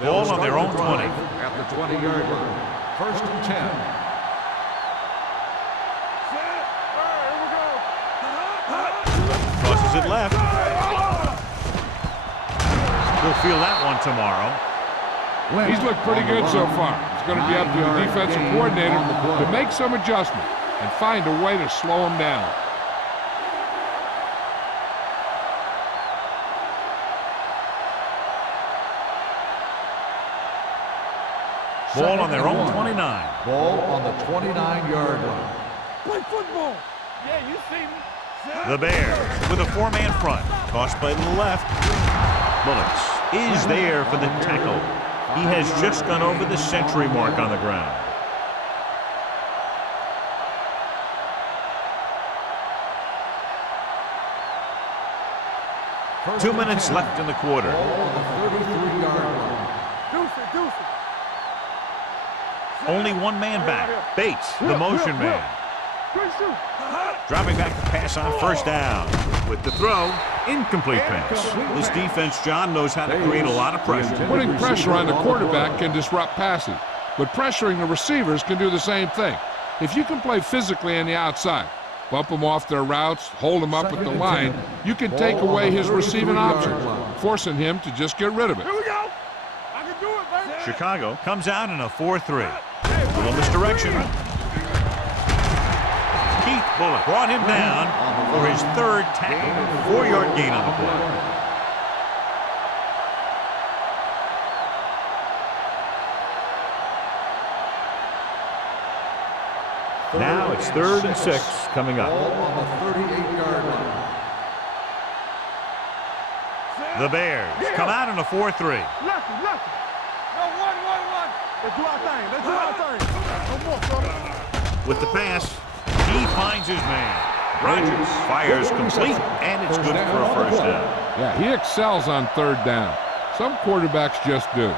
Ball on their own 20. At the 20-yard line. First and 10. Crosses it left. We'll feel that one tomorrow. He's looked pretty good so far. It's going to be up to the defensive coordinator to make some adjustment and find a way to slow him down. Ball on their own 29. Ball on the 29-yard line. Play football. Yeah, you see me. The Bears with a 4-man front. Tossed by the left. Bullets is there for the tackle. He has just gone over the century mark on the ground. First 2 minutes left in the quarter. Ball on the 33-yard line. Deuce it. Only one man back. Bates, the motion man. Good shoot. Dropping back to pass on first down. With the throw, incomplete pass. This defense, John, knows how to create a lot of pressure. Putting pressure on the quarterback can disrupt passes, but pressuring the receivers can do the same thing. If you can play physically on the outside, bump them off their routes, hold them up at the line, you can take away his receiving options, forcing him to just get rid of it. Here we go. I can do it, baby. Chicago comes out in a 4-3. Little misdirection. Keith Bullock brought him down for his third tackle. 4-yard gain on the play. Now it's 3rd and 6 coming up. Ball on the 38-yard line. The Bears come out in a 4-3. Lucky. Let's do our thing. Let's do our thing. No more, brother. With the pass, he finds his man. Rogers fires complete, and it's good for a first down. Yeah, he excels on third down. Some quarterbacks just do.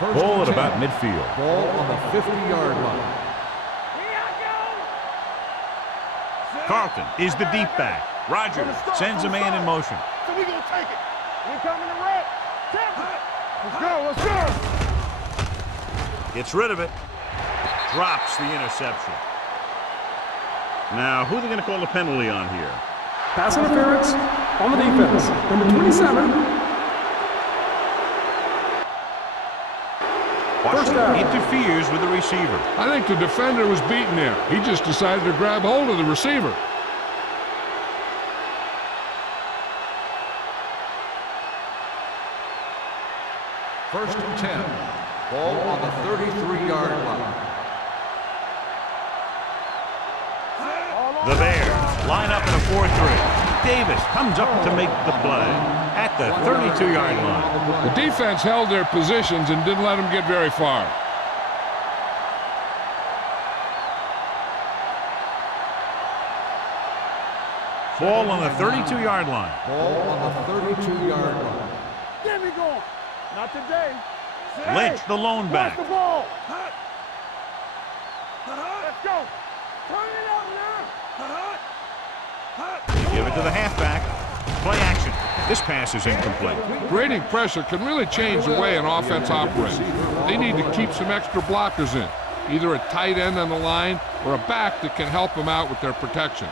Ball at about midfield. Ball on the 50-yard line. Carlton is the deep back. Rogers sends a man in motion. So we gonna take it. We coming to red. Let's go. Let's go. Gets rid of it. Drops the interception. Now, who are they going to call the penalty on here? Pass interference on the defense. Number 27. Washington interferes with the receiver. I think the defender was beaten there. He just decided to grab hold of the receiver. First and 10. Ball on the 33-yard line. The Bears line up in a 4-3. Davis comes up to make the play at the 32-yard line. The defense held their positions and didn't let them get very far. Ball on the 32-yard line. Ball on the 32-yard line. Get me going. Not today. Lynch, the lone back. Watch the ball. Let's go. Turn it up now. Give it to the halfback. Play action. This pass is incomplete. Grading pressure can really change the way an offense operates. They need to keep some extra blockers in, either a tight end on the line or a back that can help them out with their protection.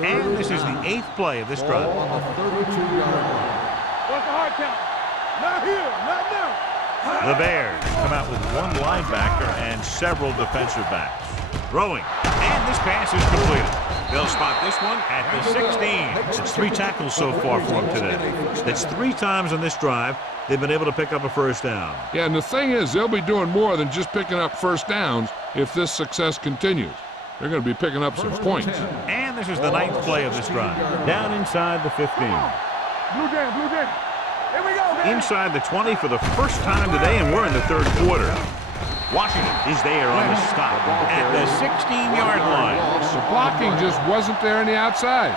And this is the 8th play of this drive. Ball on the 32-yard line. What's the hard count? Not here. Not now. The Bears come out with one linebacker and several defensive backs. Throwing, and this pass is completed. They'll spot this one at the 16. It's 3 tackles so far for them today. That's 3 times on this drive they've been able to pick up a first down. Yeah, and the thing is, they'll be doing more than just picking up first downs if this success continues. They're going to be picking up some points. And this is the 9th play of this drive. Down inside the 15. Blue jam, blue jam. Here we go, baby. Inside the 20 for the first time today, and we're in the 3rd quarter. Washington is there on the stop at the 16-yard line. The blocking just wasn't there on the outside.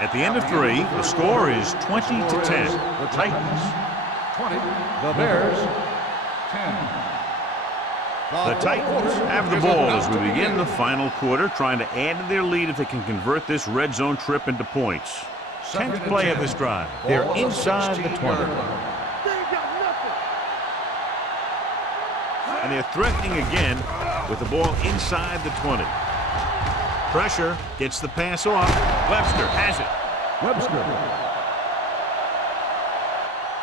At the end of 3, the score is 20-10. The Titans 20. The Bears 10. The Titans have the ball as we begin the final quarter, trying to add to their lead if they can convert this red zone trip into points. 10th play of this drive. They're inside the 20. They ain't got nothing. And they're threatening again with the ball inside the 20. Pressure gets the pass off. Webster has it. Webster.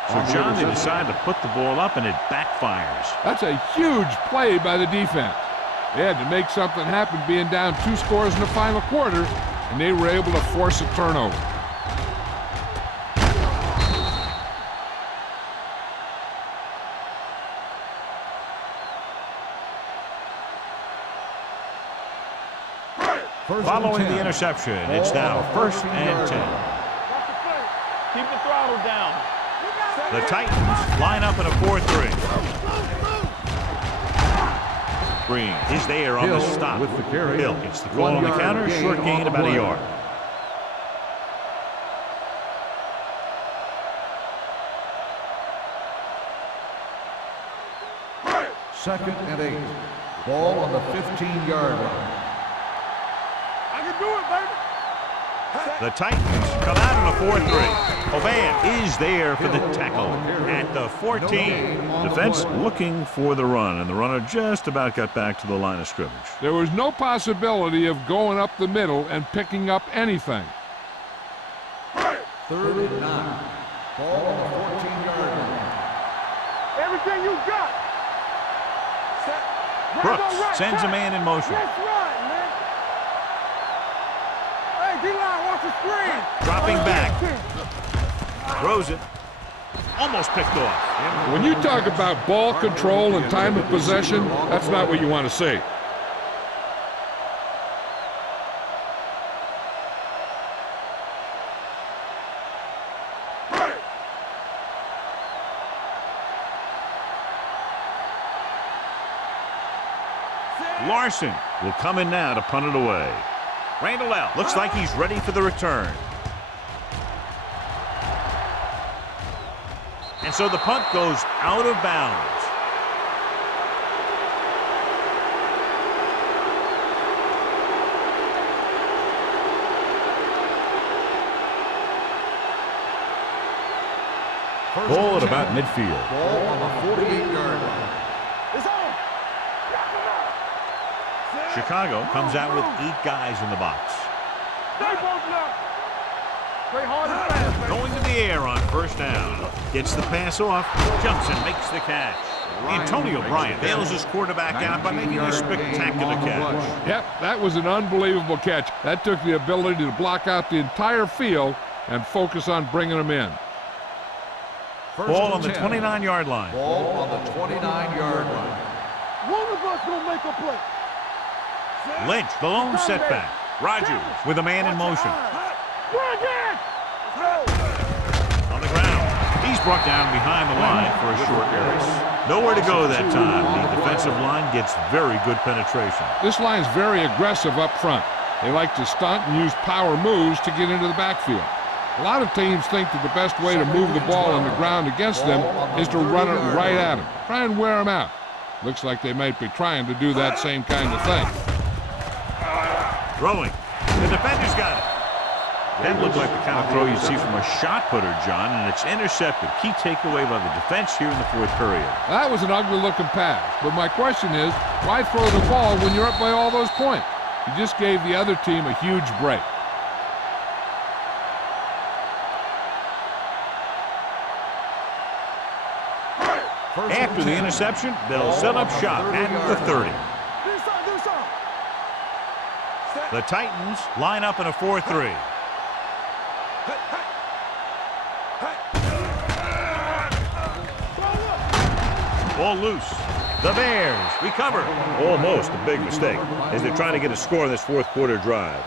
So, John, they decide to put the ball up, and it backfires. That's a huge play by the defense. They had to make something happen being down 2 scores in the final quarter, and they were able to force a turnover. Following the interception, it's now 1st and 10. Watch the play. Keep the throttle down. The Titans line up in a 4-3. Green is there on the Hill stop. with the carry. Hill gets the call on the counter. Short gain about a yard. Second and 8. Ball on the 15-yard line. I can do it, baby. The Titans come out in a 4-3. Oban is there for the tackle at the 14. Defense looking for the run, and the runner just about got back to the line of scrimmage. There was no possibility of going up the middle and picking up anything. 3rd and 9. Ball on the 14-yard line. Everything you got. Brooks sends a man in motion. Let's run, man. Hey, D-line, watch the screen. Dropping back. Throws it. Almost picked off. When you talk about ball control and time of possession, that's not what you want to see. Larson will come in now to punt it away. Randall out. Looks like he's ready for the return. And so the punt goes out of bounds. Ball at about midfield. Ball on the 48-yard line. It's on. Chicago comes out with 8 guys in the box. Stay posted up. Play hard and fast, baby. Going to the air on first down. Gets the pass off. Jumps and makes the catch. Antonio Bryant bails his quarterback out by making a spectacular catch. Yep, that was an unbelievable catch. That took the ability to block out the entire field and focus on bringing them in. Ball on the 29-yard line. Ball on the 29-yard line. One of us gonna make a play. Lynch, the lone setback. Rogers with a man in motion. Run again. On the ground. He's brought down behind the line for a short area. Nowhere to go that time. The defensive line gets very good penetration. This line's very aggressive up front. They like to stunt and use power moves to get into the backfield. A lot of teams think that the best way to move the ball on the ground against them is to run it right at them. Try and wear them out. Looks like they might be trying to do that same kind of thing. Throwing. The defender's got it. That looked like the kind of throw you'd see from a shot putter, John, and it's intercepted. Key takeaway by the defense here in the fourth period. That was an ugly-looking pass, but my question is, why throw the ball when you're up by all those points? You just gave the other team a huge break. After the interception, they'll set up shop at the 30. The Titans line up in a 4-3. Ball loose. The Bears recover. Almost a big mistake as they're trying to get a score in this fourth quarter drive.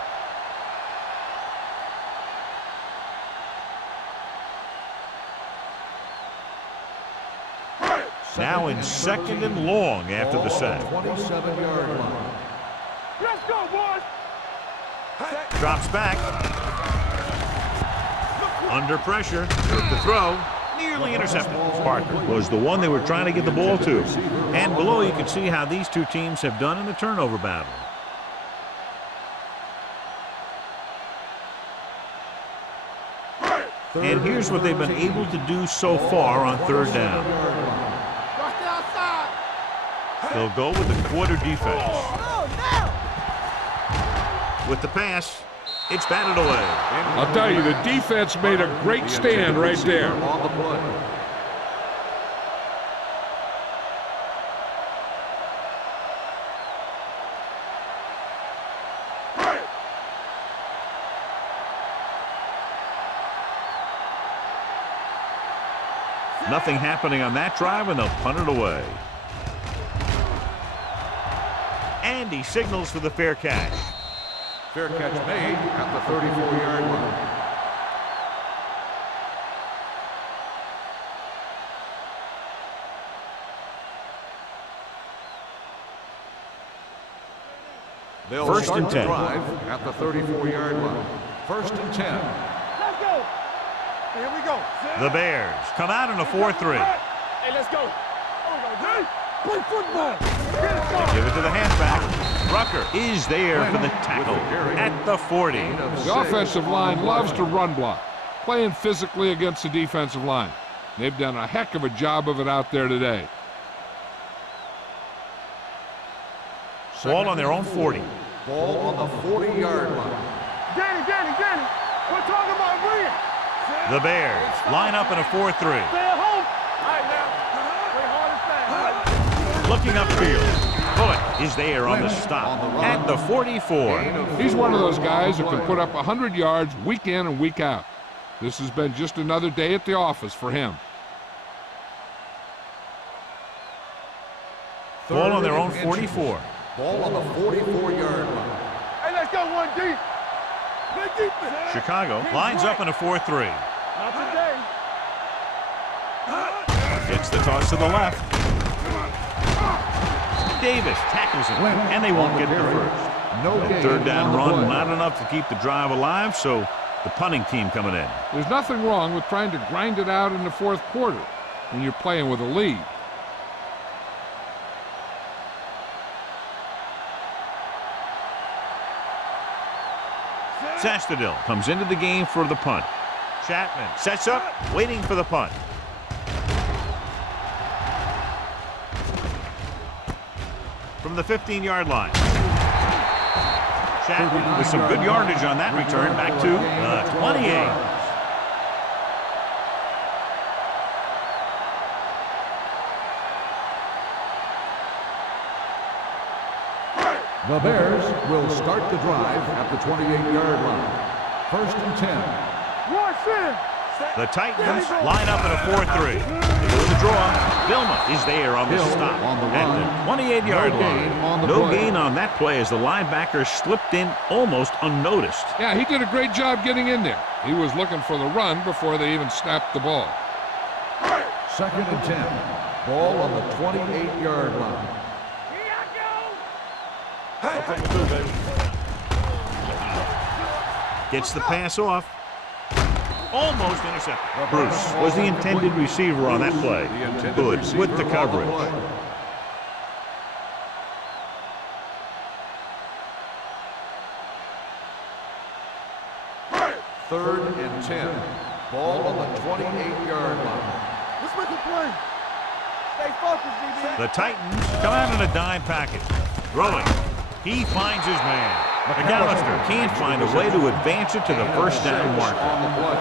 Now in second and long after the sack. 27-yard line. Let's go, boys. Drops back. Under pressure. With the throw. Nearly intercepted. Parker was the one they were trying to get the ball to. And below you can see how these two teams have done in the turnover battle. And here's what they've been able to do so far on third down. They'll go with the quarter defense. With the pass, it's batted away. I'll tell you, the defense made a great stand right there. On the play. Nothing happening on that drive, and they'll punt it away. And he signals for the fair catch. Fair catch made at the 34-yard line. They'll First start and the 10. drive at the 34-yard line. First and 10. Let's go. Here we go. The Bears come out in a 4-3. Hey, let's go. Play football. Get it started. Give it to the halfback. Rucker is there for the tackle at the 40. The offensive line loves to run block, playing physically against the defensive line. They've done a heck of a job of it out there today. Ball on their own 40. Ball on the 40-yard line. Danny. We're talking about Rhea. The Bears line up in a 4-3. Stay at home. All right, now. Play hard and fast. Looking upfield. Bullock is there on the stop at the 44. He's one of those guys that can put up 100 yards week in and week out. This has been just another day at the office for him. Ball on their own 44. Ball on the 44-yard line. Hey, let's go one deep. Good defense. Chicago lines up in a 4-3. Not today. Gets the toss to the left. Davis tackles him, and they won't get the first. No gain. Third down on the run, play. not enough to keep the drive alive, so the punting team coming in. There's nothing wrong with trying to grind it out in the fourth quarter when you're playing with a lead. Sastadil comes into the game for the punt. Chapman sets up, waiting for the punt. From the 15-yard line. Chapman with some good yardage on that return, back to the 28. The Bears will start the drive at the 28-yard line. First and 10. The Titans line up in a 4-3. They go to the draw. Vilma is there on the Hill stop on the at run. the 28-yard No gain on line. the No play. gain on that play as the linebacker slipped in almost unnoticed. Yeah, he did a great job getting in there. He was looking for the run before they even snapped the ball. Second and 10. Ball on the 28-yard line. Gets the pass off. Almost intercepted. Bruce was the intended receiver on that play. Good with the coverage. Third and 10. Ball on the 28-yard line. Let's make a play. Stay focused, DB. The Titans come out in a dime package. Throwing. He finds his man. McAllister can't find a way to advance it to the first down marker. On the play.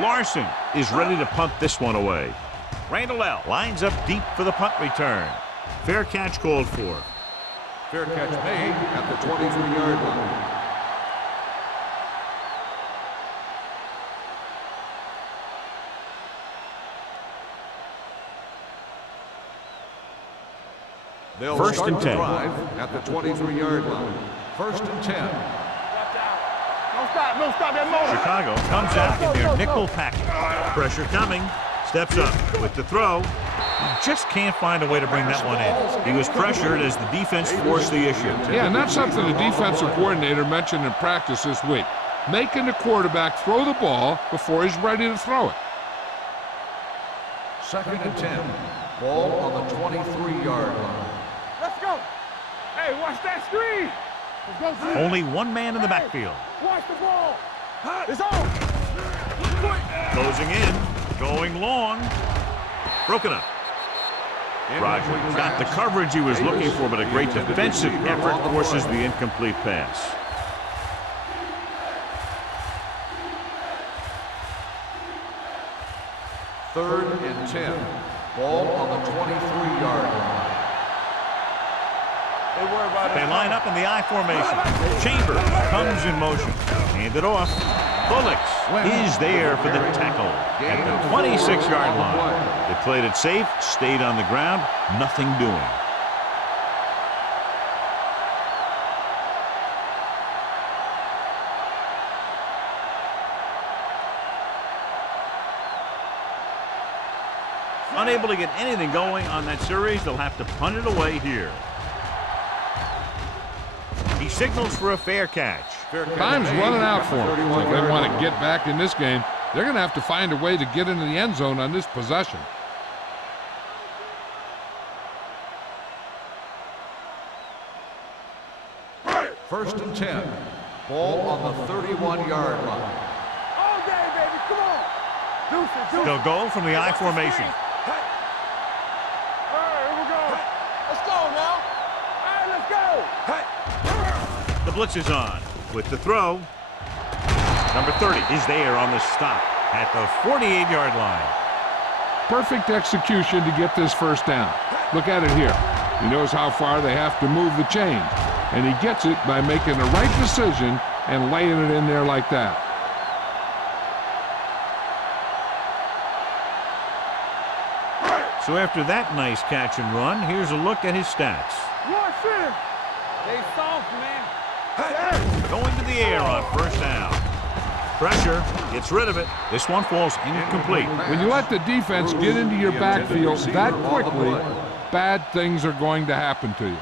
Larson is ready to punt this one away. Randall L. lines up deep for the punt return. Fair catch called for. Fair catch made at the 23-yard line. They'll First start and the 10. drive at the 23-yard line. First and 10. Don't stop that motor. Chicago comes out in their nickel package. Pressure coming. Steps up with the throw. He just can't find a way to bring that one in. He was pressured as the defense forced the issue. Yeah, and that's something the defensive coordinator mentioned in practice this week. Making the quarterback throw the ball before he's ready to throw it. Second and 10. Ball on the 23-yard line. Let's go. Hey, watch that screen. Let's go. Only one man in the backfield. Watch the ball. It's on. Closing in. Going long. Broken up. Rogers got the coverage he was looking for, but a great defensive effort forces the incomplete pass. Third and 10. Ball on the 23-yard line. They line up in the I formation. Chambers comes in motion. Hand it off. Bullocks is there for the tackle at the 26-yard line. They played it safe, stayed on the ground, nothing doing. Unable to get anything going on that series, they'll have to punt it away here. He signals for a fair catch. Time's running out for them. So if they want to get back in this game, they're going to have to find a way to get into the end zone on this possession. First and 10. Ball on the 31-yard line. All day, baby. Come on. Deuce it, deuce it. They'll go from the I formation. All right, here we go. Let's go now. All right, let's go. The blitz is on with the throw. Number 30 is there on the stop at the 48-yard line. Perfect execution to get this first down. Look at it here. He knows how far they have to move the chains, and he gets it by making the right decision and laying it in there like that. So after that nice catch and run, here's a look at his stats. Rush in. They soft, man. Going to the air on first down. Pressure, gets rid of it. This one falls incomplete. When you let the defense get into your backfield that quickly, bad things are going to happen to you.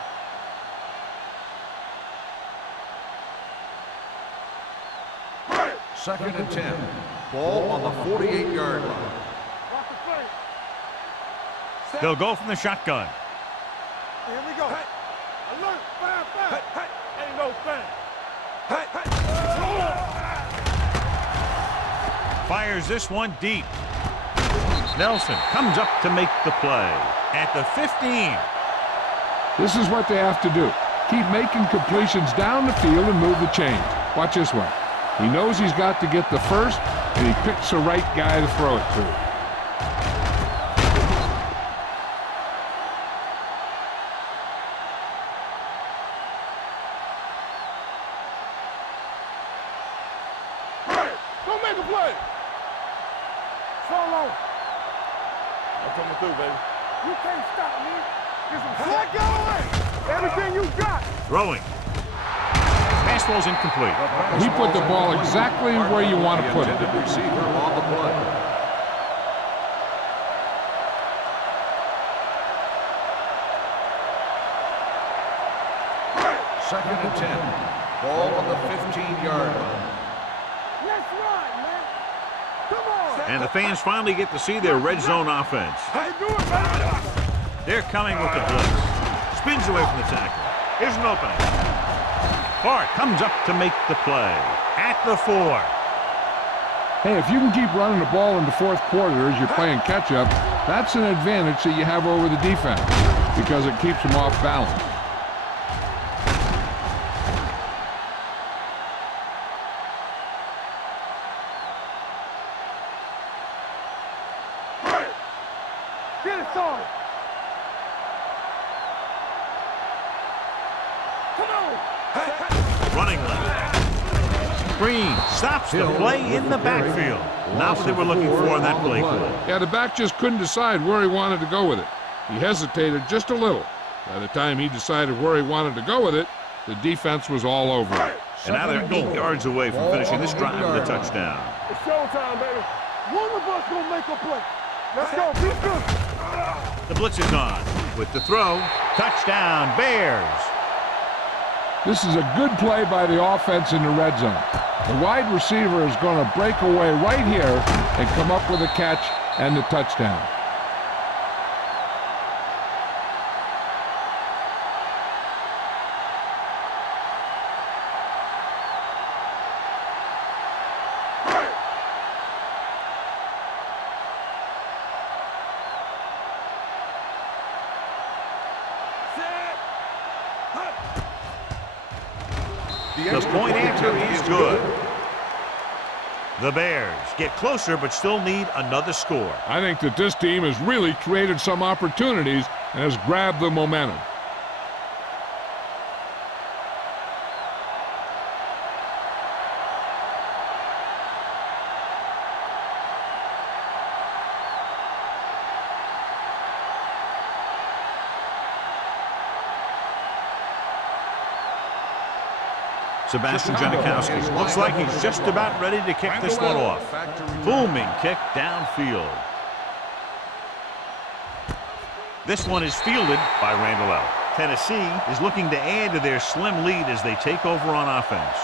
Second and 10. Ball on the 48-yard line. Watch the play. They'll go from the shotgun. Here we go. Alert. Fire. Ain't no thing. Fires this one deep. Nelson comes up to make the play at the 15. This is what they have to do. Keep making completions down the field and move the chains. Watch this one. He knows he's got to get the first, and he picks the right guy to throw it to. Go make a play. Solo. I'm coming through, baby. You can't stop me. Get some slack going. Everything you got. Throwing. Pass ball's incomplete. He put the ball exactly where you want to put it. Intended receiver on the play. Second and 10. Ball on the 15-yard line. Let's run, man. Come on. And the fans finally get to see their red zone offense. How you doing, man? They're coming with the blitz. Spins away from the tackle. Here's an opening. Clark comes up to make the play at the 4. Hey, if you can keep running the ball in the fourth quarter as you're playing catch-up, that's an advantage that you have over the defense because it keeps them off balance. Get it started. Come on. Running left. Green stops the play in the backfield. Not what they were looking for on that play call. Yeah, the back just couldn't decide where he wanted to go with it. He hesitated just a little. By the time he decided where he wanted to go with it, the defense was all over it. And now they're 8 yards away from finishing this drive with a touchdown. It's showtime, baby. One of us gonna make a play. Let's go. Be good. The blitz is on. With the throw, touchdown, Bears. This is a good play by the offense in the red zone. The wide receiver is going to break away right here and come up with a catch and the touchdown. The point after is good. The Bears get closer but still need another score. I think that this team has really created some opportunities and has grabbed the momentum. Sebastian Janikowski looks like he's just about ready to kick this one off. Booming kick downfield. This one is fielded by Randall L. Tennessee is looking to add to their slim lead as they take over on offense.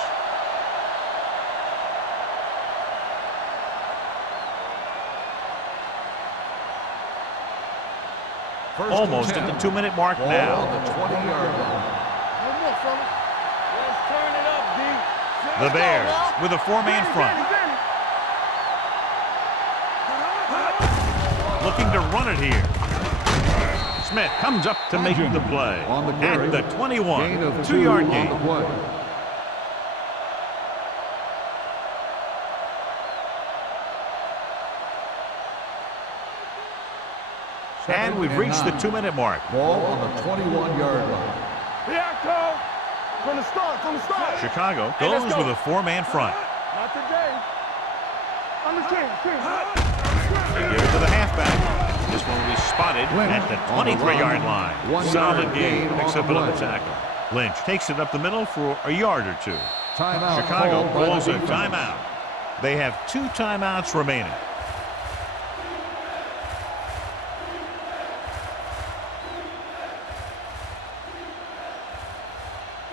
Almost at the 2-minute mark now. On the 20-yard line. No more, fellas. Let's turn it up, D. The Bears with a 4-man front. Looking to run it here. Smith comes up to make the play On the carry. at the 21. Gain of 2-yard on gain. the play. And we've reached the 2-minute mark. Ball on the 21-yard line. Yeah, Cole. From the start. Chicago goes with a 4-man front. Not today. Understand, They give it to the halfback. This one will be spotted at the 23-yard line. Solid game. Picks up another tackle. Lynch takes it up the middle for a yard or two. Timeout. Chicago calls a defense. timeout. They have 2 timeouts remaining.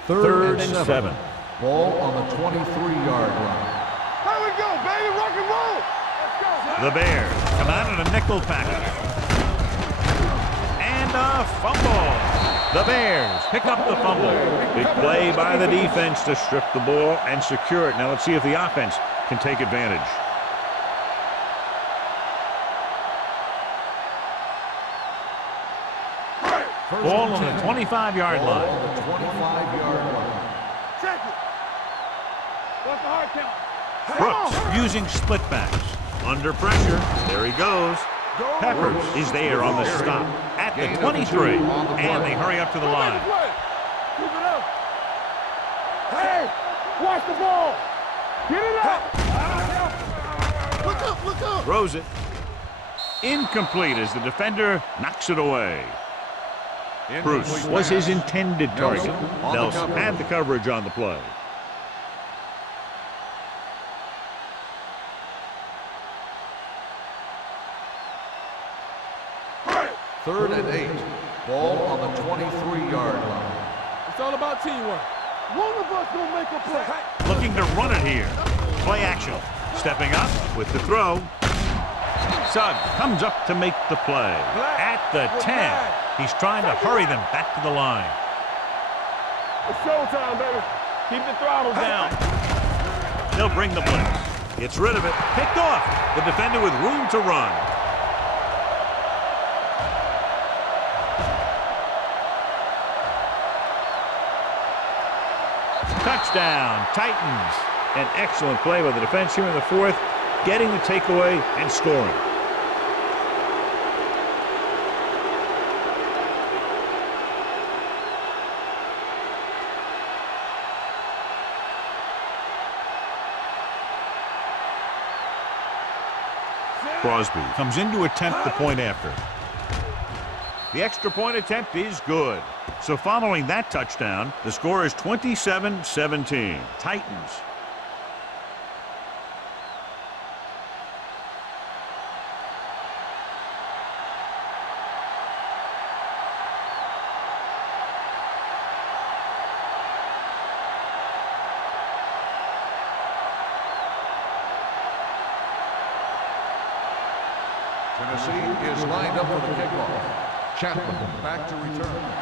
Third and 7. Ball on the 23-yard line. There we go, baby. Rock and roll. Let's go. The Bears come out in a nickel package. And a fumble. The Bears pick up the fumble. Big play by the defense to strip the ball and secure it. Now let's see if the offense can take advantage. Ball on the 25-yard Ball line. on the 25-yard line. Check it. What's the hard count? Brooks using split backs. Under pressure. There he goes. Peppers is there on the stop at the 23. And they hurry up to the line. Keep it up. Hey, watch the ball. Get it up. Look up. Throws it. Incomplete as the defender knocks it away. Bruce was his intended target. Nelson had the coverage on the play. Third and 8. Ball on the 23-yard line. It's all about teamwork. One of us gonna make a play. Looking to run it here. Play action. Stepping up with the throw. Suggs comes up to make the play. At the 10. He's trying to hurry them back to the line. It's showtime, baby. Keep the throttle down. They'll bring the blitz. Gets rid of it. Picked off. The defender with room to run. Touchdown, Titans. An excellent play by the defense here in the 4th, getting the takeaway and scoring. Crosby comes in to attempt the point after. The extra point attempt is good. So following that touchdown, the score is 27-17. Titans. Tennessee is lined up for the kickoff. Chapman back to return.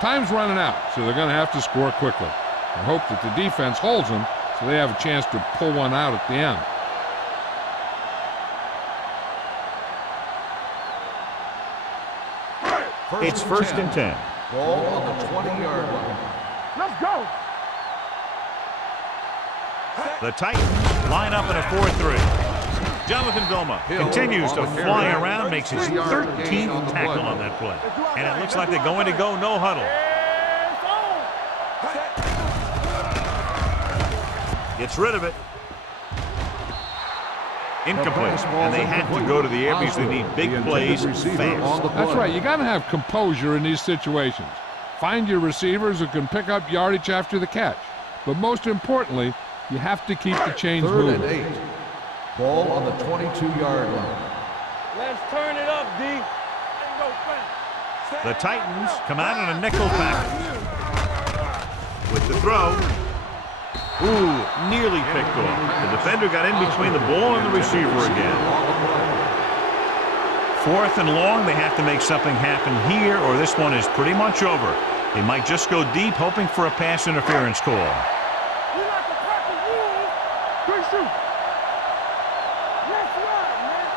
Time's running out, so they're going to have to score quickly and hope that the defense holds them so they have a chance to pull one out at the end. It's first and 10. Ball on the 20-yard line. Let's go. The Titans line up in a 4-3. Jonathan Vilma continues to fly around, makes his 13th tackle on that play. And it looks like they're going to go no huddle. Gets rid of it. Incomplete. And they have to go to the air because they need big plays fast. That's right. You got to have composure in these situations. Find your receivers who can pick up yardage after the catch. But most importantly, you have to keep the chains moving. Third and 8. Ball on the 22-yard line. Let's turn it up, D. The Titans come out in a nickel package. With the throw. Ooh, nearly picked off. The defender got in between the ball and the receiver again. 4th and long, they have to make something happen here, or this one is pretty much over. They might just go deep, hoping for a pass interference call. We like to crack the rules. Quick shoot. Let's run, man.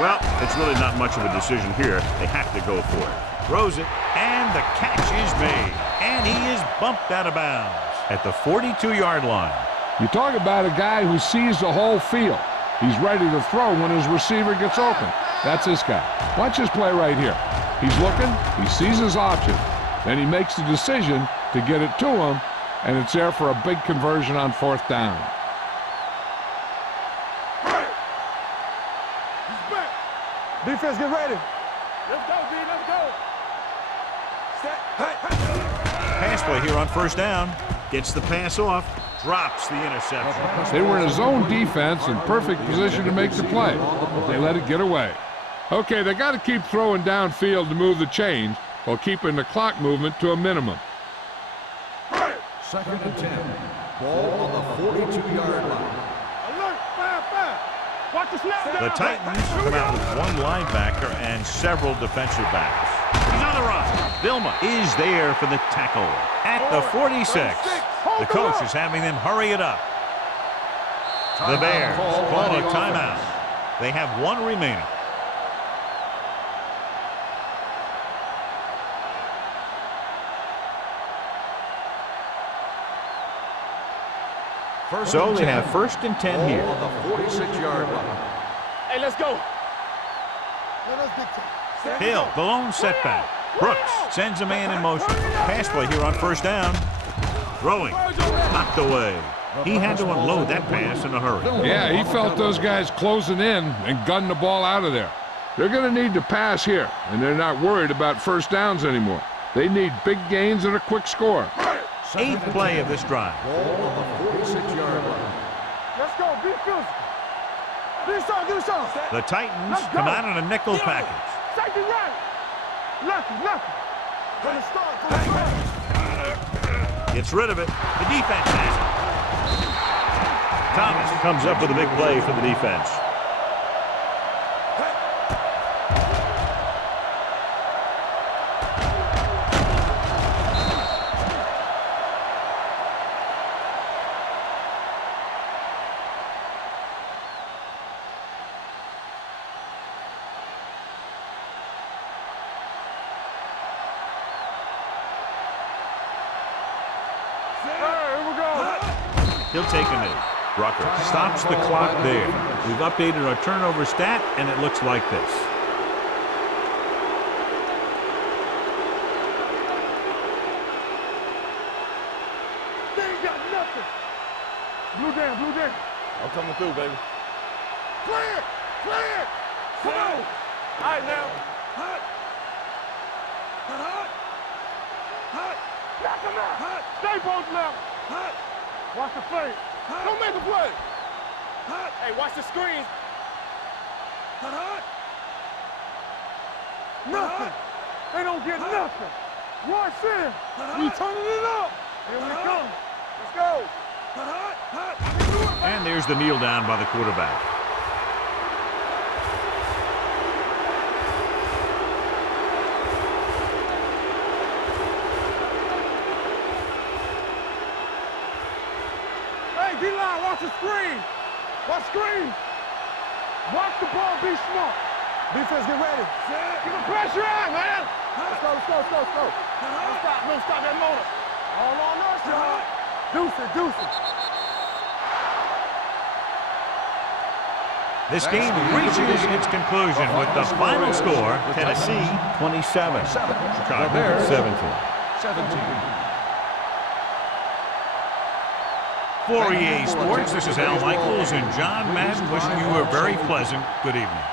Well, it's really not much of a decision here. They have to go for it. Throws it, and the catch is made. And he is bumped out of bounds. at the 42-yard line. You talk about a guy who sees the whole field. He's ready to throw when his receiver gets open. That's this guy. Watch his play right here. He's looking, he sees his option, then he makes the decision to get it to him, and it's there for a big conversion on 4th down. Defense, get ready. Let's go, D. Let's go. Pass play here on 1st down. Gets the pass off. Drops the interception. They were in a zone defense in perfect position to make the play, but they let it get away. Okay, they got to keep throwing downfield to move the chains while keeping the clock movement to a minimum. 2nd and 10. Ball on the 42-yard line. Alert, 5-5. Watch the snap down. The Titans come out with one linebacker and several defensive backs. He's on the run. Vilma is there for the tackle at the 46. The coach is having them hurry it up. The Bears call a timeout. They have one remaining. So they have 1st and 10 here. On the 46-yard line. Hey, let's go. Hill, the lone setback. Brooks sends a man in motion. Pass play here on 1st down. Throwing. Knocked away. He had to unload that pass in a hurry. Yeah, he felt those guys closing in and gunned the ball out of there. They're going to need to pass here, and they're not worried about 1st downs anymore. They need big gains and a quick score. 8th play of this drive. Ball on the 46-yard line. Let's go. Be physical. Do something. The Titans come out in a nickel package. Safety right. Left. From the start. Gets rid of it. The defense has it. Thomas comes up with a big play for the defense. He'll take a knee. Rucker stops the clock there. We've updated our turnover stat, and it looks like this. They ain't got nothing. Blue down. I'm coming through, baby. Clear. Come on. All right, now. Knock him out. Stay both now. Watch the fake. Don't make a play. Hey, watch the screen. Nothing. They don't get nothing. Watch in. We turning it up. Here we come. Let's go. And there's the kneel down by the quarterback. Hey, D-line, watch the screen. Watch screen. Watch the ball, be smart. Defense, get ready. Get the pressure on, man. Let's go. Don't stop that motor. All on us, y'all. Deuce it. This game reaches its conclusion with the final score, Tennessee 27, Chicago 17. For EA Sports, this is Al Michaels and John Madden wishing you a very pleasant good evening.